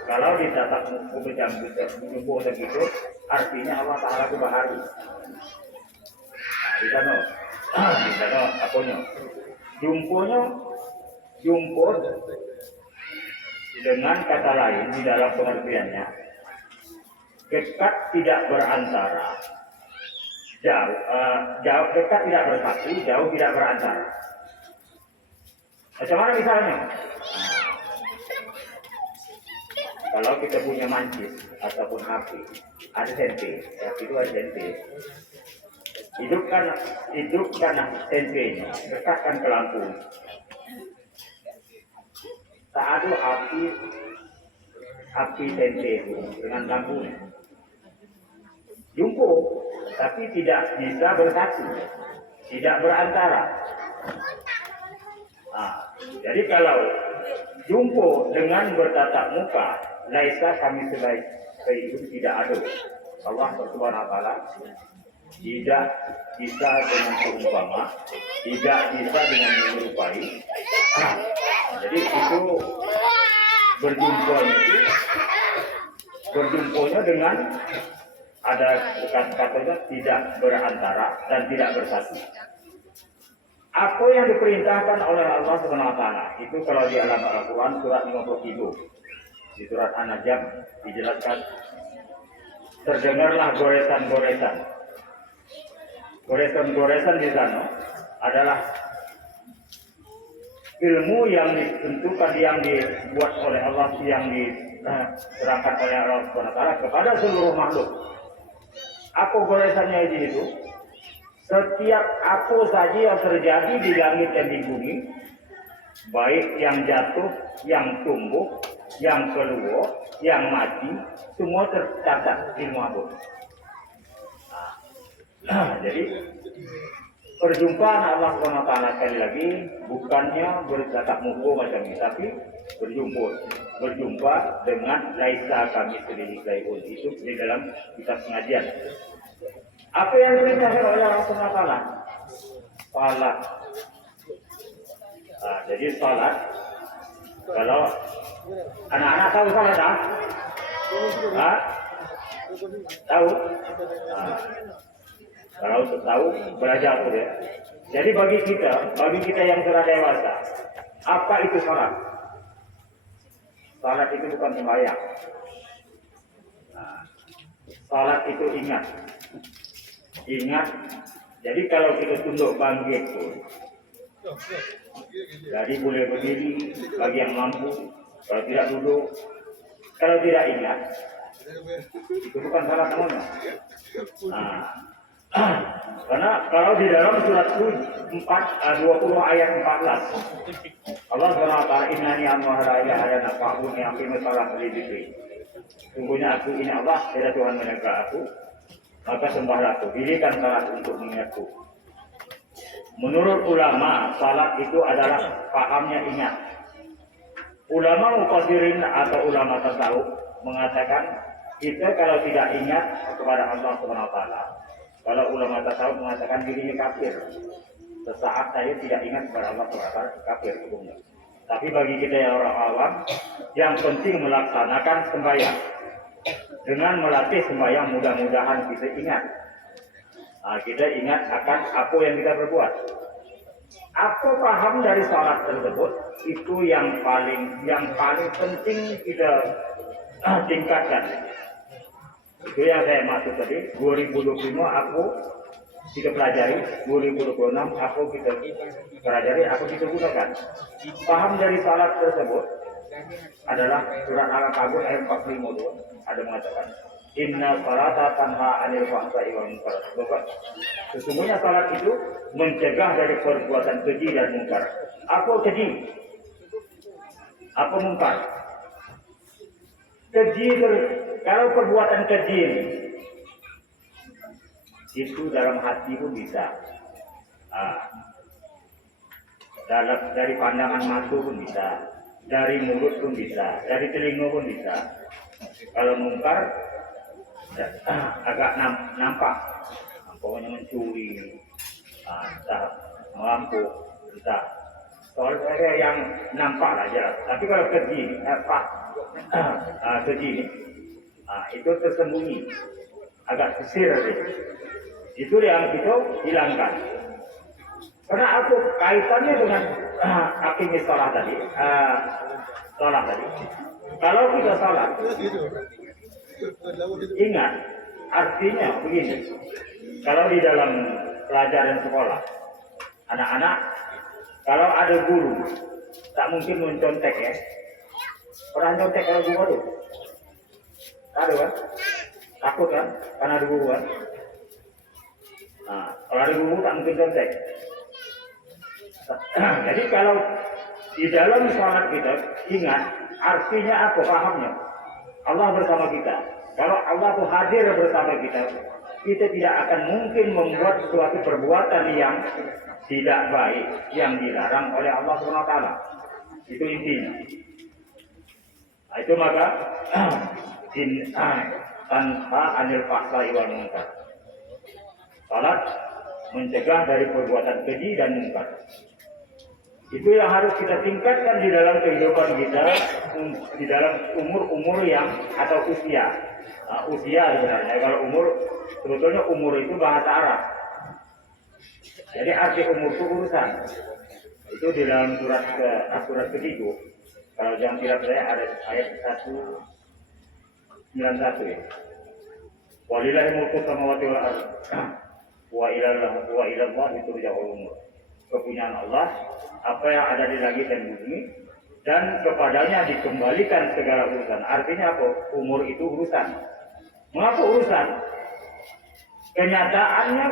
Kalau ditatap muka macam itu, artinya Allah Ta'ala itu bahari. Di sana apanya? Jumpa dengan kata lain di dalam pengertiannya, dekat tidak berantara, jauh dekat tidak bersatu, jauh tidak berantara. Macam mana misalnya? Kalau kita punya mancis ataupun HP, ada sente, itu ada sente. Hidupkan sentenya, dekatkan ke lampu. Tak ada api sente itu dengan lampunya. Jumpa, tapi tidak bisa bersatu, tidak berantara. Jadi kalau jumpa dengan bertatap muka, laisa kami selain itu tidak ada. Allah Subhanahu wa taala tidak bisa dengan seumpama, tidak bisa dengan menyerupai. Jadi itu berjumpanya dengan ada kata-katanya tidak berantara dan tidak bersatu. Apa yang diperintahkan oleh Allah Subhanahu wa taala itu kalau di alam Al-Qur'an surat 57. Di surat An-Najm dijelaskan, terdengarlah goresan-goresan. Goresan-goresan di sana adalah ilmu yang ditentukan, yang dibuat oleh Allah, yang diserahkan oleh Allah SWT kepada seluruh makhluk. Apa goresannya itu? Setiap apa saja yang terjadi di langit dan di bumi, baik yang jatuh, yang tumbuh, yang keluar, yang mati, semua tercatat ilmu Allah. Jadi perjumpaan Allah SWT sekali lagi bukannya bertatap muka macam ini, tapi berjumpa dengan laisa kami sendiri kaiun, itu di dalam kitab pengajian. Apa yang diperintahkan oleh Allah SWT? Salat. Jadi salat, kalau anak-anak tahu salat tak? Tahu? Kalau tahu belajar tu ya. Jadi bagi kita yang sudah dewasa, apa itu salat? Salat itu bukan sembahyang. Salat itu ingat. Jadi kalau kita tunduk bangkit pun, jadi boleh berdiri bagi yang mampu, kalau tidak duduk, kalau tidak ingat, itu bukan salat semuanya. Karena kalau di dalam surat 20 ayat 14, Allah SWT, innani Allah la ilaha illa ana fa'budni aqimi shalah li dzikri. Sungguhnya aku ini Allah, tidak Tuhan menegak aku, maka sembahlah aku, dirikan salat untuk mengingatku. Menurut ulama, salat itu adalah pahamnya ingat. Ulama mufassirin atau ulama tasawuf mengatakan kita kalau tidak ingat kepada Allah SWT, kalau ulama tasawuf mengatakan dirinya kafir. Sesaat saya tidak ingat kepada Allah SWT, kafir hukumnya. Tapi bagi kita yang orang awam, yang penting melaksanakan sembahyang. Dengan melatih sembahyang mudah-mudahan kita ingat. Kita ingat akan apa yang kita berbuat. Apa paham dari salat tersebut? Itu yang paling penting kita tingkatkan. Itu yang saya maksud tadi. 2025 aku kita pelajari, 2026 aku kita pelajari, aku kita gunakan. Paham dari salat tersebut adalah surat Al-Ankabut ayat 45 ada mengatakan, Inna salata tanha anil fahsya'i wal munkar. Sesungguhnya salat itu mencegah dari perbuatan keji dan mungkar. Apa keji? Apa mungkar? Keji, kalau perbuatan keji itu dalam hati pun bisa. Dari pandangan mata pun bisa, dari mulut pun bisa, dari telinga pun bisa. Kalau mungkar agak nampak, pokoknya mencuri, entah merampok, entah soal yang nampak aja. Tapi kalau keji, keji itu tersembunyi, agak sisir aja. Itu yang kita hilangkan. Karena aku kaitannya dengan akhirnya salat tadi. Kalau kita salat, ingat artinya begini. Kalau di dalam pelajaran sekolah, anak-anak kalau ada guru tak mungkin mencontek ya. Pernah contek kalau guru itu? Ada kan? Takut kan? Karena ada guru kan? Kalau ada guru tak mungkin contek. Jadi kalau di dalam salat kita ingat artinya apa, pahamnya? Allah bersama kita. Kalau Allah itu hadir bersama kita, kita tidak akan mungkin membuat suatu perbuatan yang tidak baik, yang dilarang oleh Allah SWT. Itu intinya. Itu maka tanpa anil fahsya'i wal munkar. Salat mencegah dari perbuatan keji dan mungkar. Itu yang harus kita tingkatkan di dalam kehidupan kita, di dalam umur-umur yang atau usia. Usia sebenarnya, kalau umur, sebetulnya umur itu bahasa Arab. Jadi arti umur itu urusan. Itu di dalam surat ketiga. Kalau yang tidak saya ada ayat 191 ya. Walillahi mulku samawati wal ardh wa ila Allah turja'ul umur. kepunyaan Allah, apa yang ada di langit dan bumi, dan kepadanya dikembalikan segala urusan. Artinya apa? Umur itu urusan. Mengapa urusan? Kenyataannya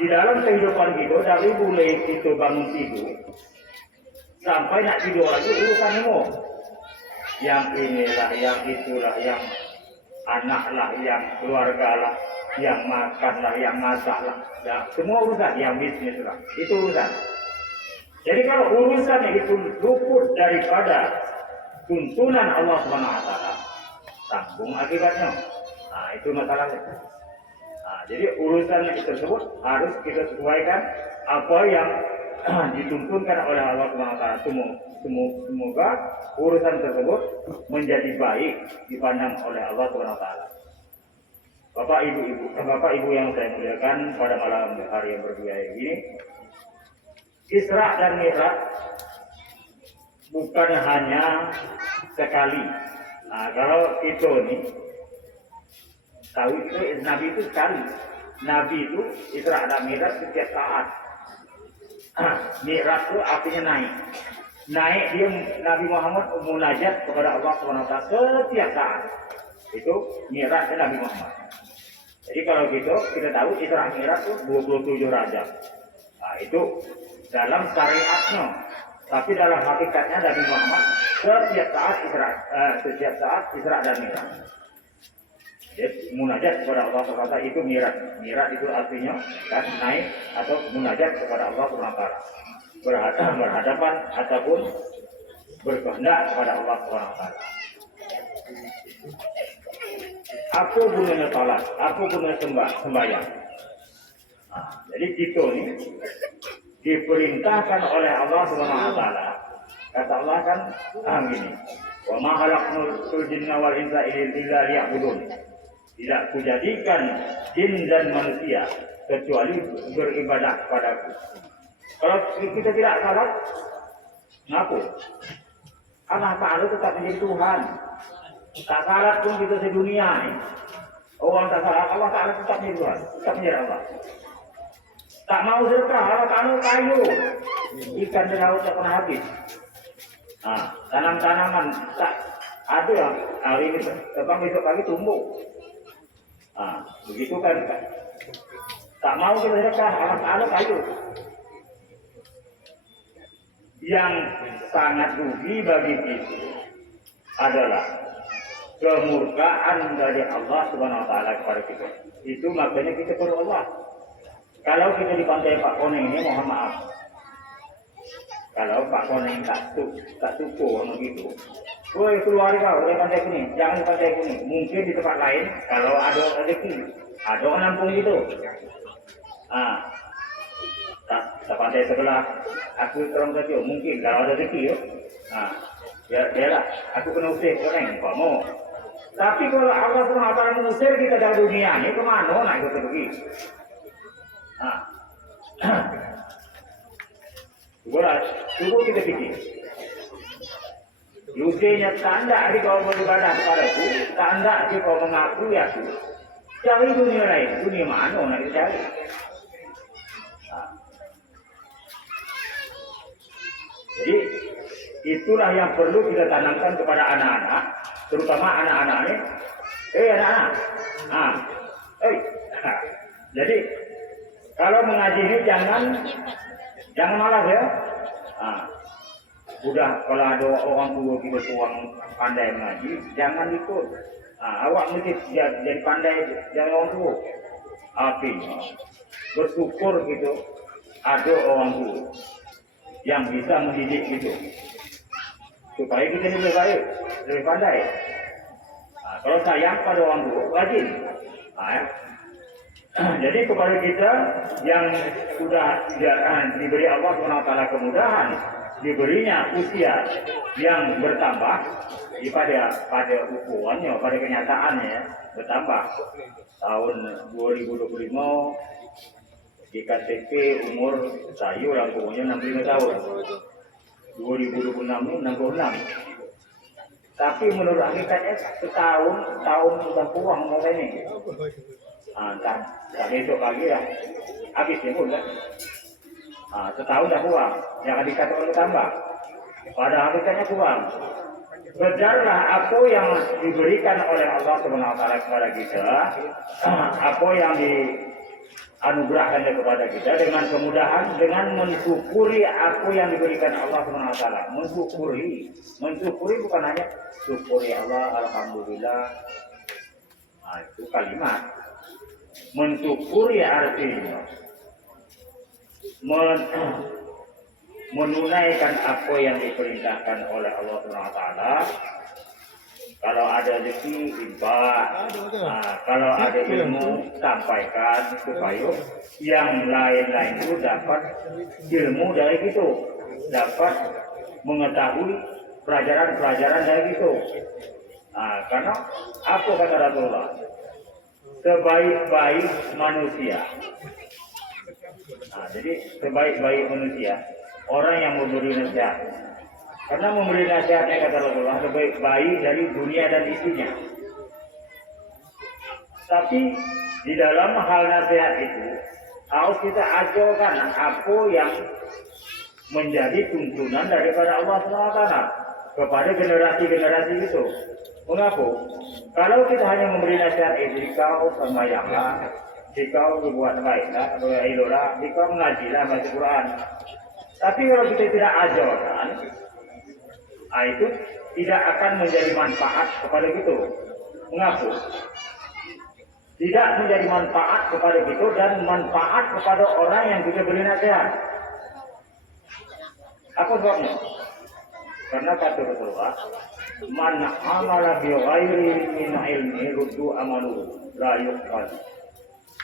di dalam kehidupan kita dari mulai kita bangun tidur sampai nak tidur lagi urusan umur. Yang inilah, yang itulah, yang anak lah, yang keluarga lah, yang makan lah, yang masak lah, ya, semua urusan, yang bisnis lah, itu urusan. Jadi kalau urusan itu luput daripada tuntunan Allah SWT, tanggung akibatnya. Nah, itu masalahnya. Nah, jadi urusan tersebut harus kita sesuaikan apa yang dituntunkan oleh Allah SWT. Semoga urusan tersebut menjadi baik dipandang oleh Allah SWT. Bapak Ibu yang saya muliakan, pada malam hari yang berbahagia ini, Isra dan Mi'raj bukan hanya sekali. Nah, kalau itu nih tahu itu Nabi itu sekali. Nabi itu Isra dan Mi'raj setiap saat. Mi'raj itu artinya naik. Naik dia Nabi Muhammad munajat kepada Allah SWT setiap saat. Itu Mi'raj Nabi Muhammad. Jadi kalau gitu kita tahu Isra Mi'raj itu 27 Rajab. Nah, itu dalam syariatnya. Tapi dalam hakikatnya Nabi Muhammad setiap saat Isra dan Mi'raj. Jadi munajat kepada Allah SWT itu Mi'raj. Mi'raj itu artinya kan, naik atau munajat kepada Allah SWT. Berhadapan ataupun berkehendak kepada Allah SWT. Apa gunanya salat? Apa gunanya sembahyang? Nah, jadi kita ini diperintahkan oleh Allah SWT. Kata Allah kan begini, wa ma khalaqtul jinna wal insa illa liya'budun. Tidak kujadikan jin dan manusia kecuali beribadah kepadaku. Kalau kita tidak salat, ngaku? Allah Ta'ala tetap menjadi Tuhan. Tak salat pun kita sedunia ini. Orang tak salat, Allah Ta'ala tetap menjadi Tuhan. Tetap menjadi Allah. Tak mau sedekah, Allah Ta'ala kayu. Ikan di laut tak pernah habis. Nah, tanam-tanaman tak ada hari ini, terbang besok pagi tumbuh. Nah, begitu kan. Tak mau kita sedekah, Allah Ta'ala kayu. Yang sangat rugi bagi kita adalah kemurkaan dari Allah Subhanahu Wa Taala kepada kita. Itu makanya kita perlu Allah. Kalau kita di pantai Pak Koneng ini, mohon maaf. Kalau Pak Koneng tak tuku begitu, woi keluar kau dari pantai ini, jangan di pantai ini. Mungkin di tempat lain, kalau ada rezeki, ada orang nampung gitu. Tak pantai sebelah, aku terang kata, mungkin kalau ada rezeki, ya lah, aku kena usir Koneng, Pak Mo. Tapi kalau Allah SWT mengusir kita dari dunia ini, kemana nak kita pergi? Tunggu kita fikir. Yusirnya tanda di kau beribadah kepadaku, tanda di kau mengakui aku. Cari dunia lain, dunia mana nak dicari? Jadi itulah yang perlu kita tanamkan kepada anak-anak, terutama anak-anak ini. Anak-anak, jadi kalau mengaji ini jangan malas ya. Udah kalau ada orang tua kita tuang pandai mengaji, jangan ikut. Awak mesti jadi pandai, jangan orang tua. Artinya bersyukur gitu ada orang tua yang bisa mendidik gitu, supaya kita ini lebih baik, lebih pandai. Kalau sayang pada orang tua, rajin. Jadi kepada kita yang sudah diberi Allah SWT kemudahan, diberinya usia yang bertambah, pada ukurannya, pada kenyataannya bertambah. Tahun 2025 di KTP umur saya orang tuanya 65 tahun. 2026 66. Tapi menurut hakikatnya tahun sudah kurang mau ini. Tak besok lagi ya habis ya pun kan. Setahun dah kurang, jangan dikatakan tambah. Pada hakikatnya kurang. Kejarlah apa yang diberikan oleh Allah Subhanahu wa taala kepada kita, apa yang dianugerahkan kepada kita dengan kemudahan, dengan mensyukuri apa yang diberikan Allah Subhanahu wa taala. Mensyukuri bukan hanya syukuri Allah, alhamdulillah. Itu kalimat. Mensyukuri artinya menunaikan apa yang diperintahkan oleh Allah Subhanahu wa taala. Kalau ada rezeki, infak. Kalau ada ilmu, sampaikan supaya yang lain-lain itu dapat ilmu dari itu, dapat mengetahui pelajaran-pelajaran dari itu. Karena apa kata Rasulullah? Sebaik-baik manusia. Jadi sebaik-baik manusia orang yang memberi nasihat. Karena memberi nasihatnya kata Rasulullah sebaik-baik dari dunia dan isinya. Tapi di dalam hal nasihat itu harus kita ajarkan apa yang menjadi tuntunan daripada Allah SWT kepada generasi-generasi itu. Mengapa? Kalau kita hanya memberi nasihat itu, kau sembahyanglah, kau berbuat baiklah, berdoa, kau mengajilah, baca Quran. Tapi kalau kita tidak ajarkan, itu tidak akan menjadi manfaat kepada kita. Mengapa? Tidak menjadi manfaat kepada kita dan manfaat kepada orang yang kita beri nasihat. Apa sebabnya? Karena kata Rasulullah, man amala bi ghairi min ilmi ruddu amaluhu la yuqbal.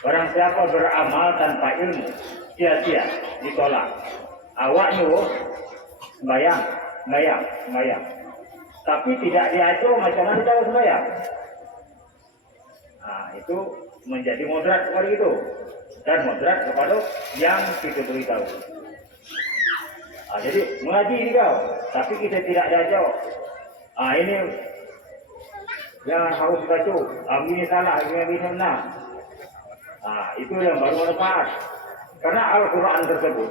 Barang siapa beramal tanpa ilmu, sia-sia, ditolak. Awak nyuruh sembahyang. Tapi tidak diajar macam mana cara sembahyang. Itu menjadi moderat kepada itu. Dan moderat kepada yang kita beritahu. Jadi mengaji ini kau, tapi kita tidak diajar. Ini jangan harus baca. Ini salah, ini benar. Itu yang baru manfaat. Karena Al-Quran tersebut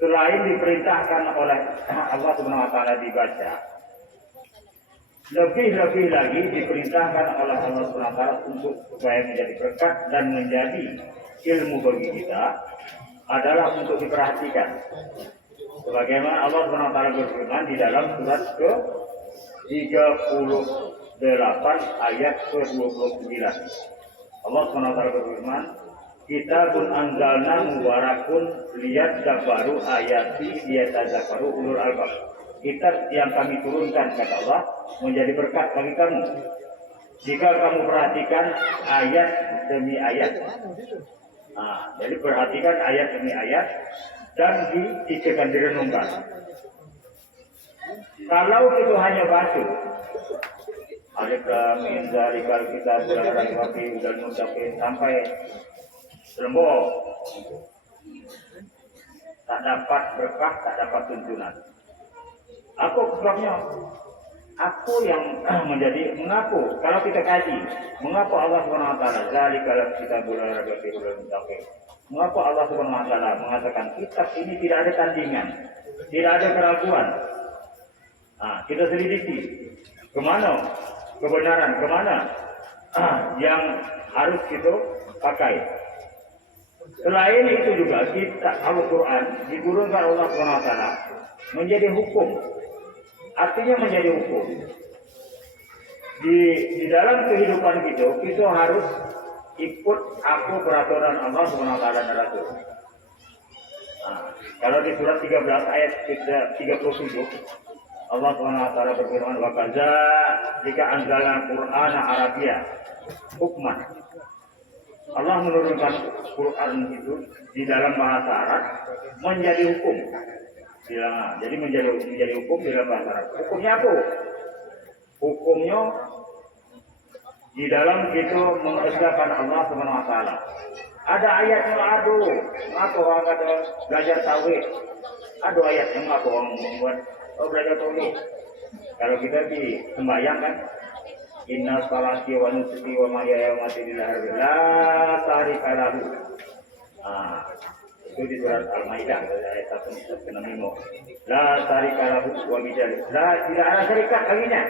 selain diperintahkan oleh Allah Subhanahu wa taala dibaca, lebih-lebih lagi diperintahkan oleh Allah Subhanahu wa taala untuk supaya menjadi berkat dan menjadi ilmu bagi kita adalah untuk diperhatikan. Sebagaimana Allah Subhanahu wa taala berfirman di dalam surat ke-38 ayat ke-29. Allah Subhanahu wa taala berfirman, Kitabun anzalna mubarakun liyadabbaru ayati liyatadzakkaru ulul albab. Kitab yang kami turunkan kata Allah menjadi berkat bagi kamu jika kamu perhatikan ayat demi ayat. Jadi perhatikan ayat demi ayat dan dipikirkan, direnungkan. Kalau itu hanya batu, alika min zalikal kitabul raqiqi dan muttaqin sampai lembok, tak dapat berkah, tak dapat tuntunan. Apa sebabnya? Aku yang menjadi mengaku. Kalau kita kaji, mengaku Allah Subhanahu wa taala zalikal kitabul raqiqi dan muttaqin. Mengaku Allah Subhanahu wa taala mengatakan kitab ini tidak ada tandingan, tidak ada keraguan. Kita selidiki kemana kebenaran, kemana yang harus kita pakai. Selain itu juga kita Al-Quran diturunkan Allah SWT menjadi hukum. Artinya menjadi hukum. Di dalam kehidupan kita harus ikut apa peraturan Allah SWT dan Rasul. Kalau di surat 13 ayat 37 Allah SWT berfirman, wa kaza jika anzalna Qur'ana Arabia hukman. Allah menurunkan Quran itu di dalam bahasa Arab menjadi hukum. Jadi menjadi hukum di dalam bahasa Arab. Hukumnya apa? Hukumnya di dalam kita mengesahkan Allah Subhanahu wa taala. Ada ayat yang ngaku orang kata belajar tauhid. Ada ayat yang ngaku orang membuat belajar tauhid. Kalau kita di sembahyang kan, inna salati wa nusuki wa mahyaya wa mamati lillahi la syarika lahu. Itu di surat Al-Maidah ayat 165. La syarika lahu wa bijal. Tidak ada syarikat baginya.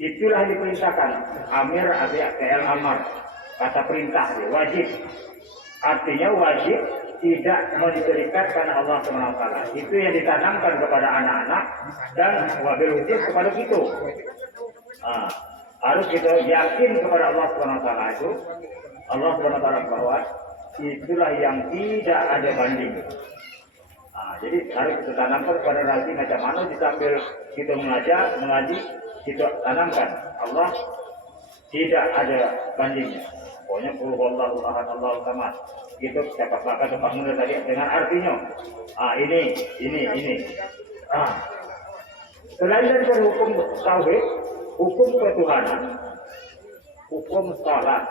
Itulah yang diperintahkan. Amir artinya fi'il amar. Kata perintah, wajib. Artinya wajib tidak mensyirikatkan Allah SWT. Itu yang ditanamkan kepada anak-anak dan wabil wujud kepada kita. Harus kita yakin kepada Allah SWT itu. Allah SWT bahwa itulah yang tidak ada banding. Jadi harus kita tanamkan kepada hati macam mana sambil kita mengaji, kita tanamkan Allah tidak ada bandingnya. Pokoknya Allahu ahad, Allahu samad. Itu siapa tempat mula tadi dengan artinya. Ini. Selain dari hukum tauhid, hukum ketuhanan, hukum salat.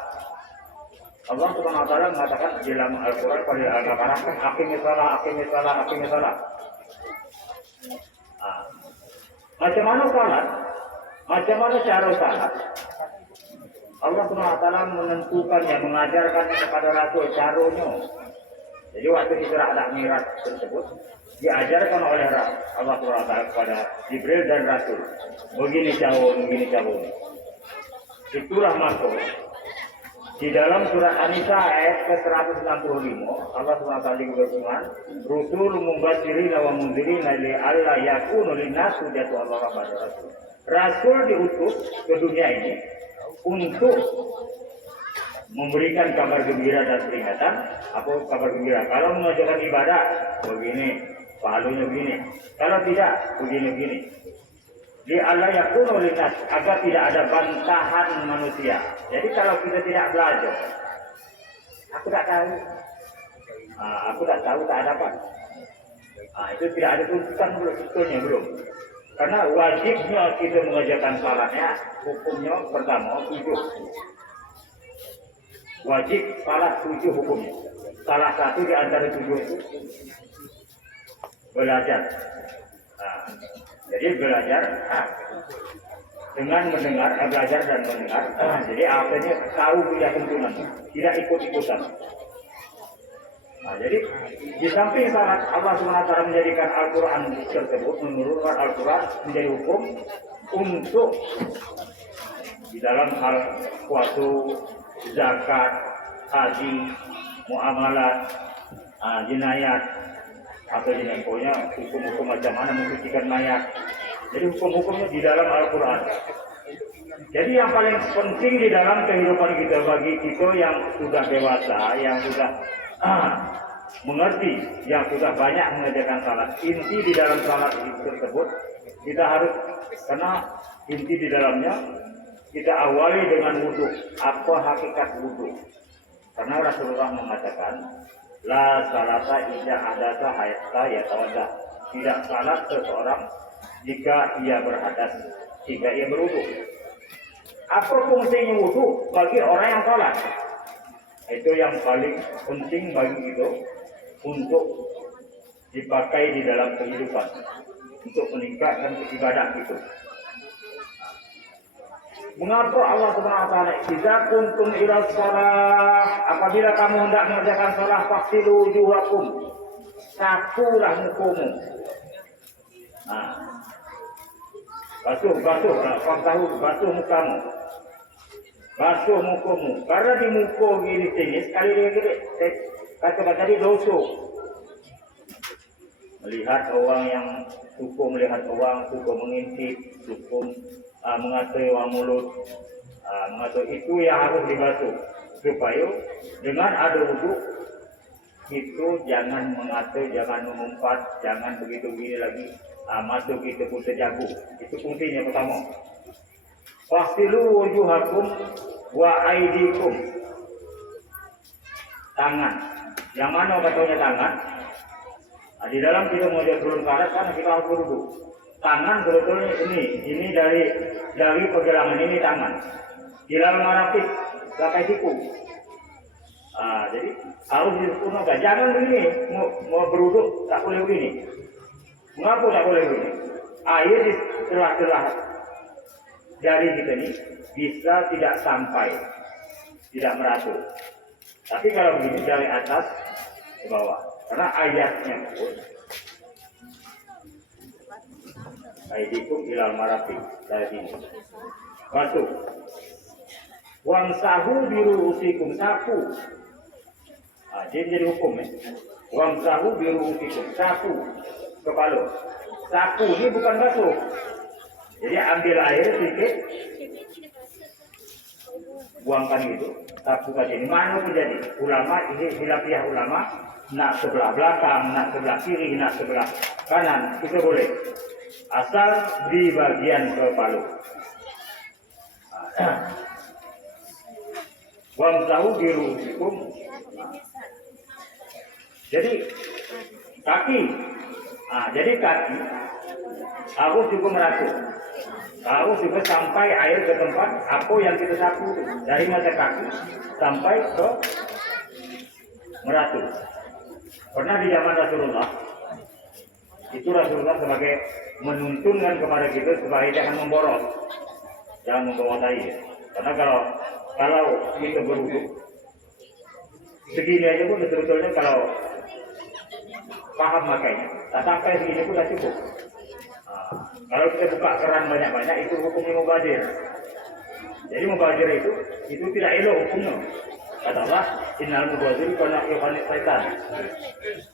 Allah Subhanahu wa taala mengatakan dalam Al-Qur'an pada Al-Baqarah, aqimis shalah. Macam mana salat? Macam mana cara salat? Allah Subhanahu wa taala menentukan yang mengajarkan kepada Rasul caranya. Jadi waktu Isra dan Mi'raj tersebut diajarkan oleh Allah Subhanahu wa taala kepada Jibril dan Rasul. Begini cara. Itulah maksud. Di dalam surat An-Nisa ayat ke-165 Allah SWT berfirman, Rusul mubashirina wa mundzirina li alla yakunu linnas hujjatun 'ala ba'da rasul. Rasul diutus ke dunia ini untuk memberikan kabar gembira dan peringatan. Apa kabar gembira? Kalau mengajarkan ibadah begini, pahalanya begini. Kalau tidak begini. Di Allah yakunu linnas, agar tidak ada bantahan manusia. Jadi kalau kita tidak belajar, aku tak tahu, tak dapat. Itu tidak ada tuntutan belum. Karena wajibnya kita mengerjakan salatnya, hukumnya pertama 7. Wajib salat 7 hukumnya. Salah satu di antara 7 itu belajar. Jadi belajar dengan mendengar, belajar dan mendengar. Jadi artinya tahu tidak tuntunan, tidak ikut-ikutan. Jadi di samping salat Allah SWT menjadikan Al-Quran tersebut, menurunkan Al-Quran menjadi hukum untuk di dalam hal puasa, zakat, haji, muamalat, jinayat, atau pokoknya hukum-hukum macam mana mensucikan mayat. Jadi hukum-hukumnya di dalam Al-Quran. Jadi yang paling penting di dalam kehidupan kita bagi kita yang sudah dewasa, yang sudah mengerti, yang sudah banyak mengerjakan salat. Inti di dalam salat tersebut kita harus, karena inti di dalamnya kita awali dengan wudhu. Apa hakikat wudhu? Karena Rasulullah mengatakan, La salata idza hadatsa hatta yatawadda. Tidak salat seseorang jika ia berhadas, jika ia berwudu. Apa fungsinya wudu bagi orang yang salat? Itu yang paling penting bagi kita untuk dipakai di dalam kehidupan, untuk meningkatkan ibadah itu. Mengapa Allah Subhanahu wa taala idza kuntum ila shalah, apabila kamu hendak mengerjakan salat, faghsilu wujuhakum, sapulah mukamu. Basuh mukamu. Basuh mukamu. Karena di muka gini tinggi, sekali lagi kata tadi dosa. Melihat orang yang suka melihat orang, suka mengintip, suka mengatai orang mulut, mengatai itu yang harus dibasuh. Supaya dengan ada wudhu itu jangan mengatai, jangan mengumpat, jangan begitu gini lagi. Masuk itu pun terjagu. Itu fungsinya pertama. Faghsilu wujuhakum wa aydikum. Tangan. Yang mana katanya tangan? Di dalam kita mau turun ke atas kan kita harus berwudu. Tangan sebetulnya ini dari pergelangan ini tangan. Di dalam marafik pakai siku. Jadi harus disempurnakan. Jangan begini, mau berwudu tak boleh begini. Mengapa tak boleh begini? Air di celah-celah jari kita ini bisa tidak sampai, tidak merata. Tapi kalau begini dari atas ke bawah. Karena ayatnya pun aidikum ilal marafiq tadi. Batu. Wamsahu biruusikum sapu. Jadi hukum ya. Wamsahu biruusikum sapu kepala. Sapu ini bukan basuh. Jadi ambil air sedikit, buangkan gitu. Sapu saja ini mana pun jadi. Ulama ini hilafiyah ulama nak sebelah belakang, nak sebelah kiri, nak sebelah kanan itu boleh. Asal di bagian kepala. Wamsahu biruusikum. Jadi kaki. Jadi kaki harus juga merata. Harus juga sampai air ke tempat apa yang kita sapu dari mata kaki sampai ke merata. Pernah di zaman Rasulullah, itu Rasulullah sebagai menuntunkan kepada kita supaya jangan memborok, jangan membawa tai. Karena kalau kita berwudu segini aja pun betul-betulnya kalau paham makanya, tak sampai segini pun dah cukup. Kalau kita buka keran banyak-banyak itu hukumnya mubazir. Jadi mubazir itu tidak elok hukumnya. Kata Allah, innal mubazir kana yukhaliq syaitan.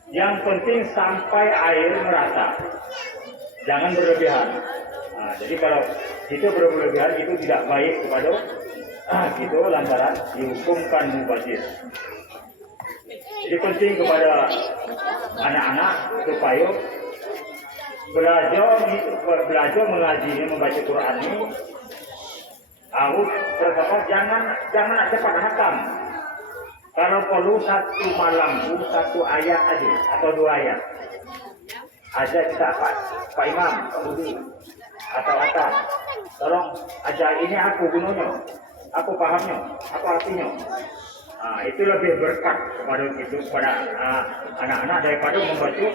Yang penting sampai air merata. Jangan berlebihan. Jadi kalau itu berlebihan itu tidak baik kepada itu lantaran dihukumkan mubazir. Jadi penting kepada anak-anak supaya belajar mengaji membaca Quran ini harus terkadang jangan cepat hakam. Kalau perlu satu malam satu ayat aja atau 2 ayat aja kita Pak Imam, Pak Budi atau atas tolong ajar ini aku gunanya, aku pahamnya, aku artinya. Itu lebih berkat kepada anak-anak daripada membaca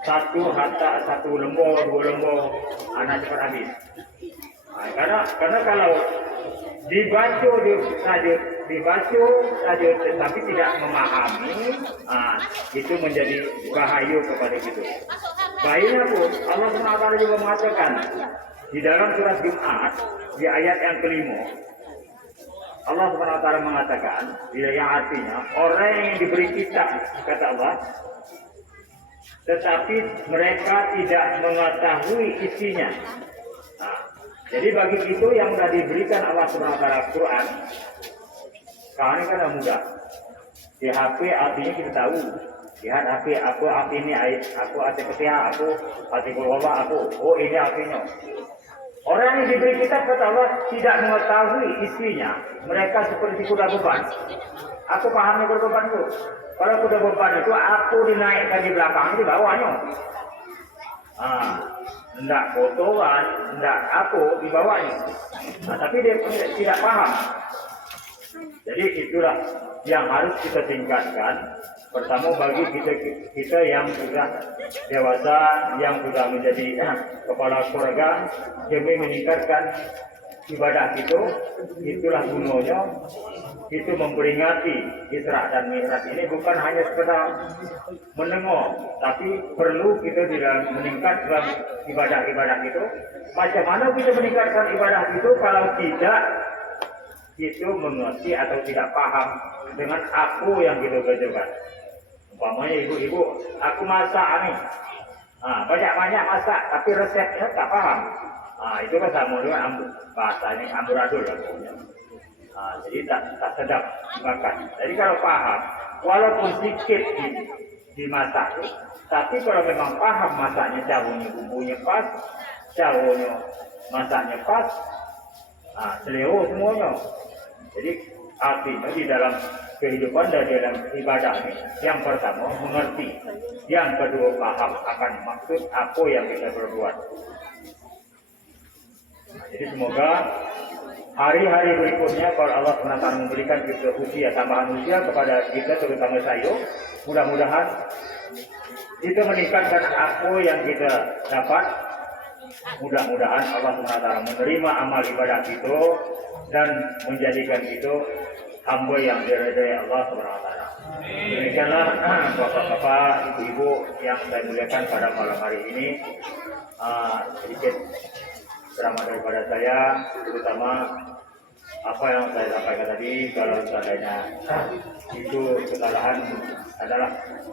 satu hatta, 1 lembar, 2 lembar, anak cepat habis. Karena kalau dibaca saja tetapi tidak memahami, itu menjadi bahaya kepada kita. Baiknya pun Allah SWT juga mengatakan di dalam surat Jumat di ayat yang kelima, Allah SWT mengatakan, yang artinya orang yang diberi kitab, kata Allah, tetapi mereka tidak mengetahui isinya. Jadi bagi itu yang sudah diberikan Allah SWT Quran, sekarang ini kan mudah. Di HP artinya kita tahu. Lihat HP aku ini aku Al-Fatihah, aku Fatihul Wabah, oh ini artinya. Orang yang diberi kitab kata Allah tidak mengetahui isinya. Mereka seperti kuda beban. Aku pahamnya kuda beban itu. Kalau kuda beban itu aku dinaikkan di belakang, di bawahnya. Enggak kotoran, enggak aku di bawahnya. Tapi dia tidak paham. Jadi itulah yang harus kita tingkatkan. Pertama bagi kita yang sudah dewasa, yang sudah menjadi kepala keluarga, demi meningkatkan ibadah itu, itulah gunanya. Itu memperingati Isra dan Mi'raj ini bukan hanya sekedar mendengar, tapi perlu kita dalam meningkatkan ibadah-ibadah itu. Macam mana kita meningkatkan ibadah itu kalau tidak itu mengerti atau tidak paham dengan aku yang kita kerjakan. Umpamanya ibu-ibu, aku masak nih, banyak-banyak masak, tapi resepnya tak paham. Itu kan sama dengan bahasanya amburadul. Jadi tak sedap dimakan. Jadi kalau paham, walaupun sedikit dimasak, tapi kalau memang paham masaknya, caranya bumbunya pas, caranya masaknya pas, selera semuanya. Jadi artinya di dalam kehidupan dan dalam ibadah ini, yang pertama mengerti, yang kedua paham akan maksud apa yang kita berbuat. Jadi semoga hari-hari berikutnya kalau Allah SWT memberikan kita usia, tambahan usia kepada kita, terutama saya, mudah-mudahan itu meningkatkan apa yang kita dapat. Mudah-mudahan Allah SWT menerima amal ibadah kita dan menjadikan itu hamba yang diridhai Allah SWT. Demikianlah bapak-bapak, ibu-ibu yang saya muliakan pada malam hari ini. Sedikit ceramah daripada saya, terutama apa yang saya sampaikan tadi, kalau seandainya itu kesalahan adalah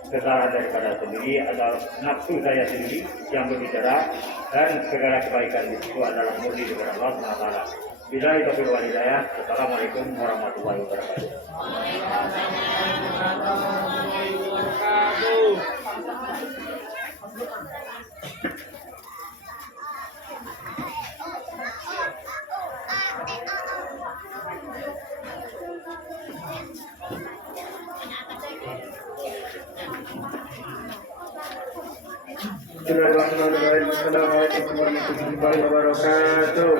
kesalahan daripada sendiri atau nafsu saya sendiri yang berbicara, dan segala kebaikan itu adalah murni dari Allah SWT. Bila itu berwalidayah, Assalamualaikum warahmatullahi wabarakatuh. Bismillahirrahmanirrahim. Assalamualaikum warahmatullahi wabarakatuh.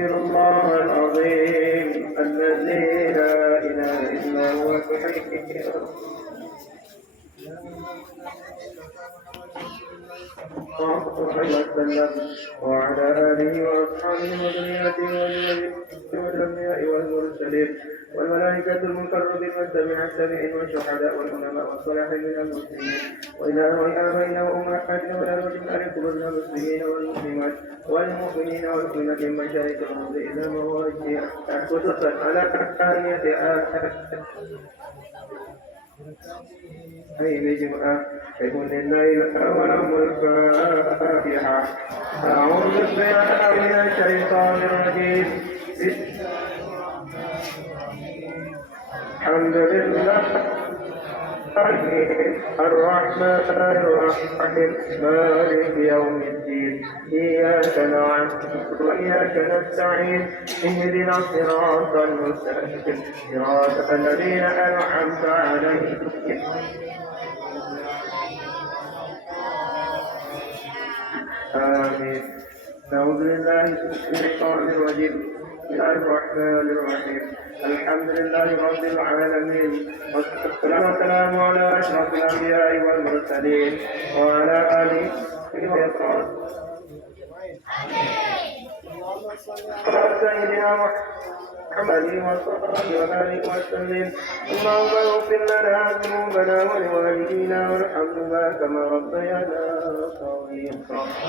الله العظيم الذي لا إله إلا هو الحي وسلم وعلى آله وأصحابه وذريته والأنبياء والمرسلين والملائكة المقربين والتابعين التابعين والشهداء والعلماء والصالحين من المسلمين وإلى آبائنا وأمهاتنا وأزواجنا لكبرنا المسلمين والمسلمات والمؤمنين والمؤمنات من مشارق الأرض إلى مغاربها خصوصا على أحكامية جمعة يكون الليل ولهم الفاتحة أعوذ بالله من الشيطان الرجيم الحمد لله الرحمن الرحيم مالك يوم الدين إياك نعبد وإياك نستعين اهدنا الصراط المستقيم صراط الذين أنعمت عليهم آمين. أعوذ بالله من الشيطان الرجيم بسم الله الرحمن الرحيم الحمد لله رب العالمين والصلاة والسلام على أشرف الأنبياء والمرسلين وعلى آله وصحبه سيدنا محمد وصحبه وآله وسلم اللهم اغفر لنا ذنوبنا ولوالدينا وارحمهما كما ربيانا صغيرا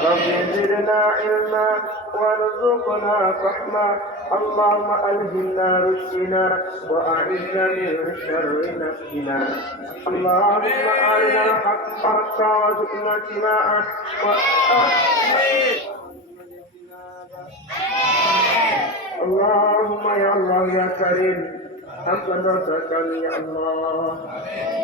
رب زدنا علما وارزقنا فهما اللهم ألهمنا رشدنا وأعذنا من شر نفسنا اللهم أرنا الحق حقا وارزقنا اتباعه اللهم يا الله يا كريم ampun dosa kami ya Allah,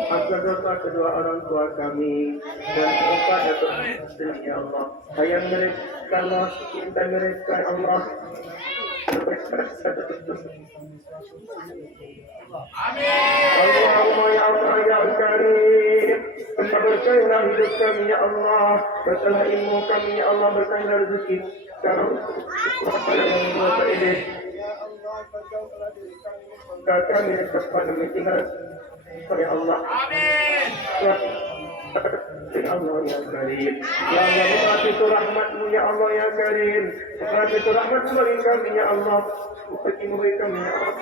ampun dosa kedua orang tua kami dan kepada Tuhan ya Allah. Sayang mereka Allah, cinta mereka Allah. Allahumma ya Allah ya Karim, berkailah hidup kami ya Allah, berkailah ilmu kami ya Allah, berkailah rezeki kami ini. Kami kepada meetingan ya Allah. Amin. Ya Allah ya Karim, ya Allah buka pintu rahmatmu ya Allah ya Karim, buka pintu rahmatmu bagi kami ya Allah, buka pintu bagi kami ya Allah.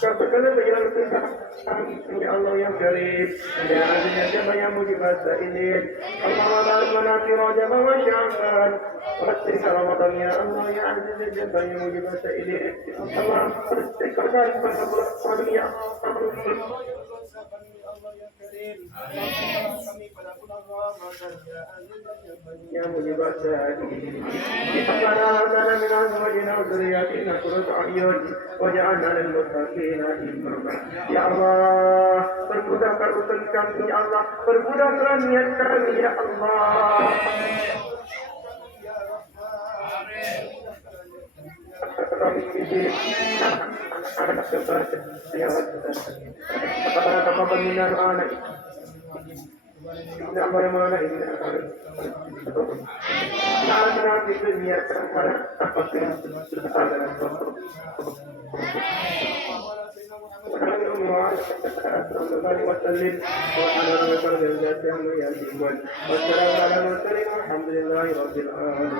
Berkenan berjalan perintah ya Allah yang Karim, dan adanya jamaah yang mujibah saidin. Allahumma manati rajab wa sya'ban wa Ramadan ya Allah ya adanya jamaah yang mujibah saidin. Allah berkatan pada ya يا مجيب السائلين ربنا هب لنا من ازواجنا وذرياتنا قرة اعين واجعلنا للمتقين اماما يا الله permudahkan urusan kami ya Allah, permudahkan niat kami ya Allah. وسلم وعلى رسول الله والسلام على المرسلين والحمد لله رب العالمين.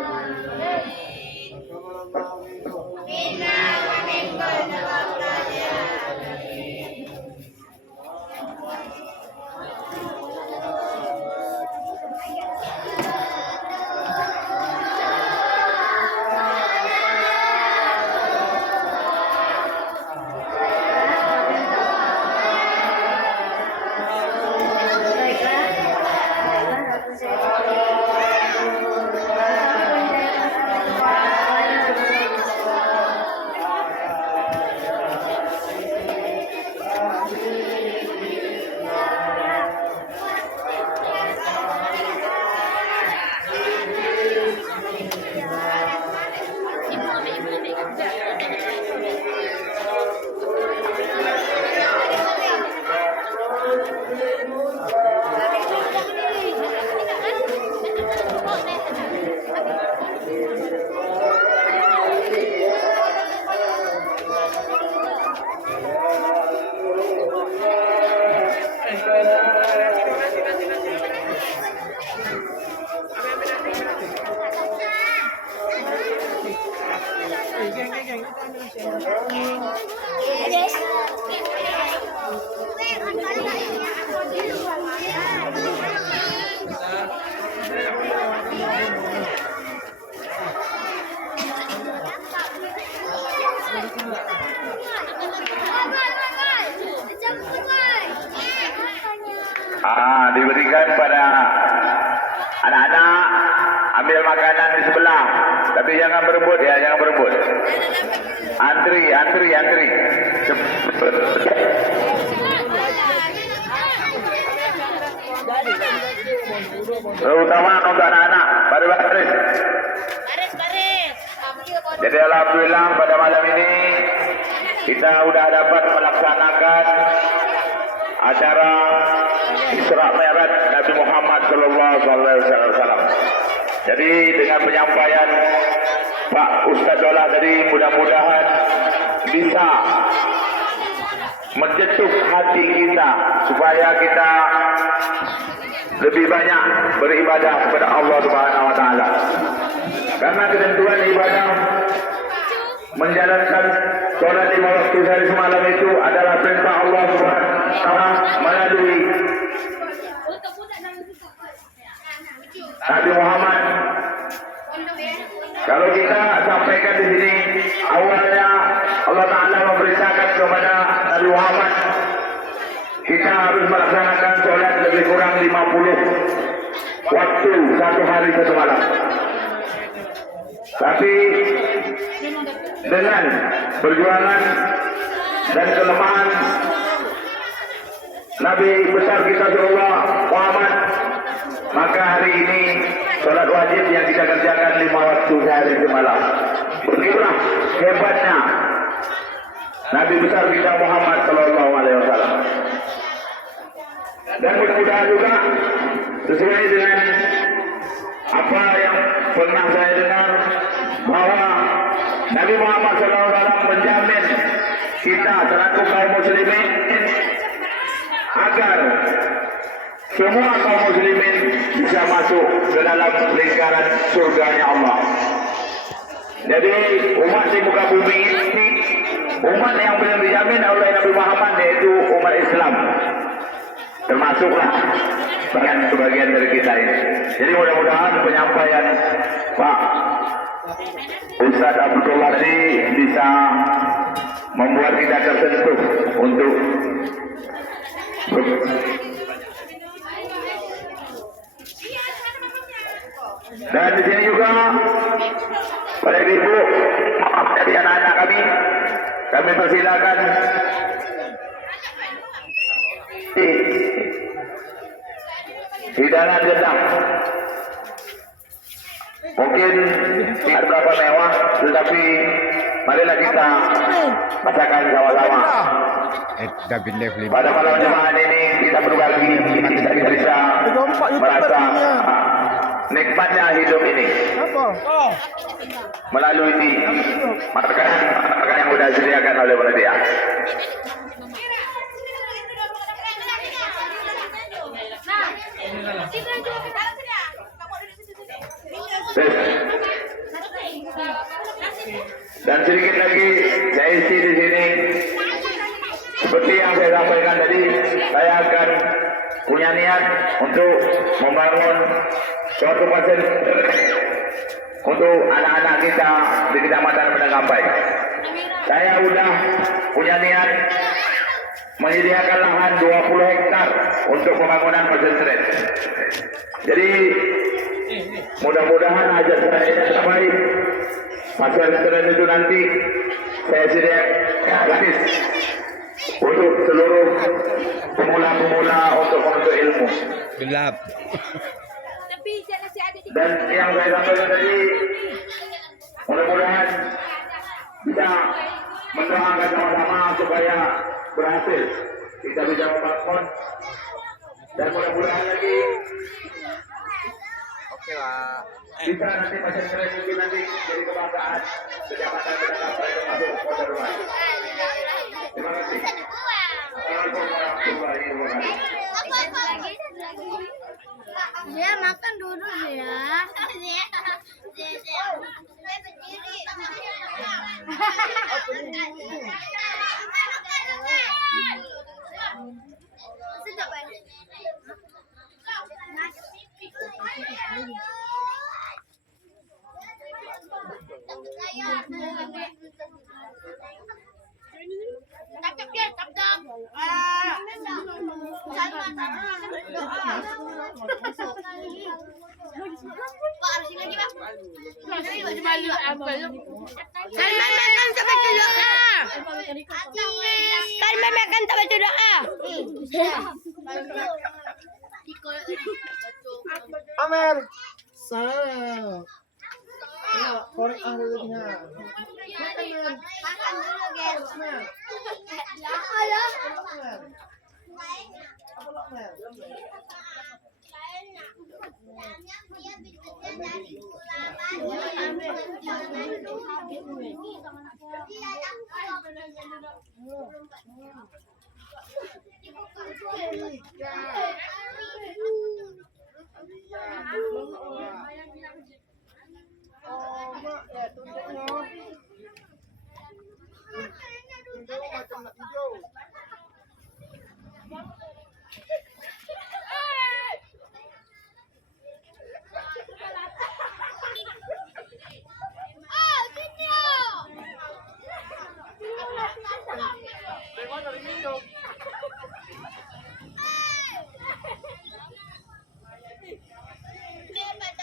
Diberikan pada anak-anak, ambil makanan di sebelah, tapi jangan berebut ya, jangan berebut. Antri. Terutama untuk anak-anak, baris. Jadi alhamdulillah pada malam ini kita sudah dapat melaksanakan acara Isra Mi'raj Nabi Muhammad sallallahu alaihi wasallam. Jadi dengan penyampaian Pak Ustaz Dolah tadi, mudah-mudahan bisa mencetuk hati kita supaya kita lebih banyak beribadah kepada Allah Subhanahu wa taala. Karena ketentuan ibadah menjalankan sholat 5 waktu sehari semalam itu adalah perintah Allah Subhanahu wa taala melalui Nabi Muhammad. Kalau kita sampaikan di sini, awalnya Allah Ta'ala memberitakan kepada Nabi Muhammad, kita harus melaksanakan sholat lebih kurang 50 waktu satu hari satu malam. Tapi dengan perjuangan dan kelemahan Nabi besar kita Rasulullah Muhammad, maka hari ini sholat wajib yang kita kerjakan 5 waktu sehari semalam. Begitulah hebatnya Nabi besar kita Muhammad Sallallahu Alaihi Wasallam. Dan mudah-mudahan juga sesuai dengan apa yang pernah saya dengar, bahwa Nabi Muhammad Sallallahu Alaihi Wasallam menjamin kita selaku kaum muslimin agar semua kaum muslimin bisa masuk ke dalam lingkaran surganya Allah. Jadi umat di muka bumi ini, umat yang belum dijamin oleh Nabi Muhammad, yaitu umat Islam, termasuklah sebagian dari kita ini. Jadi mudah-mudahan penyampaian Pak Ustaz Abdullah ini bisa membuat kita tersentuh untuk dan di sini juga pada ibu, maaf dari anak-anak kami persilakan hidangan gendang. Mungkin ada berapa mewah, tetapi marilah kita masakan sama-sama. Pada malam Jumat ini kita berbagi, kita bisa merasa nikmatnya hidup ini melalui makanan yang sudah disediakan oleh panitia. Tes. Dan sedikit lagi saya isi di sini. Seperti yang saya sampaikan tadi, saya akan punya niat untuk membangun suatu fasilitas untuk anak-anak kita di Kecamatan Penanggapai. Saya sudah punya niat menyediakan lahan 20 hektar untuk pembangunan fasilitas. Jadi mudah-mudahan aja saya sampai fasilitas itu nanti saya sediakan gratis untuk seluruh pemula-pemula untuk menuntut ilmu. Gelap. Dan yang saya sampaikan tadi, mudah-mudahan bisa mendoakan sama-sama supaya berhasil. Kita bisa membangun dan mudah-mudahan lagi Oke lah. bisa nanti fasilitas mungkin nanti jadi kebanggaan Kecamatan Penanggapai termasuk Kota Rumah. Terima kasih. Assalamualaikum warahmatullahi wabarakatuh. Dia makan dulu ya. Salman makan sampai doa. Salman makan sampai doa. Amer. Salah. Ya, korek akhirnya. Makan dulu, guys. Mer. Halo. Mer. Apa lo, Mer? Oh, mak, ya tunjuknya. Tunjuk macam nak tunjuk.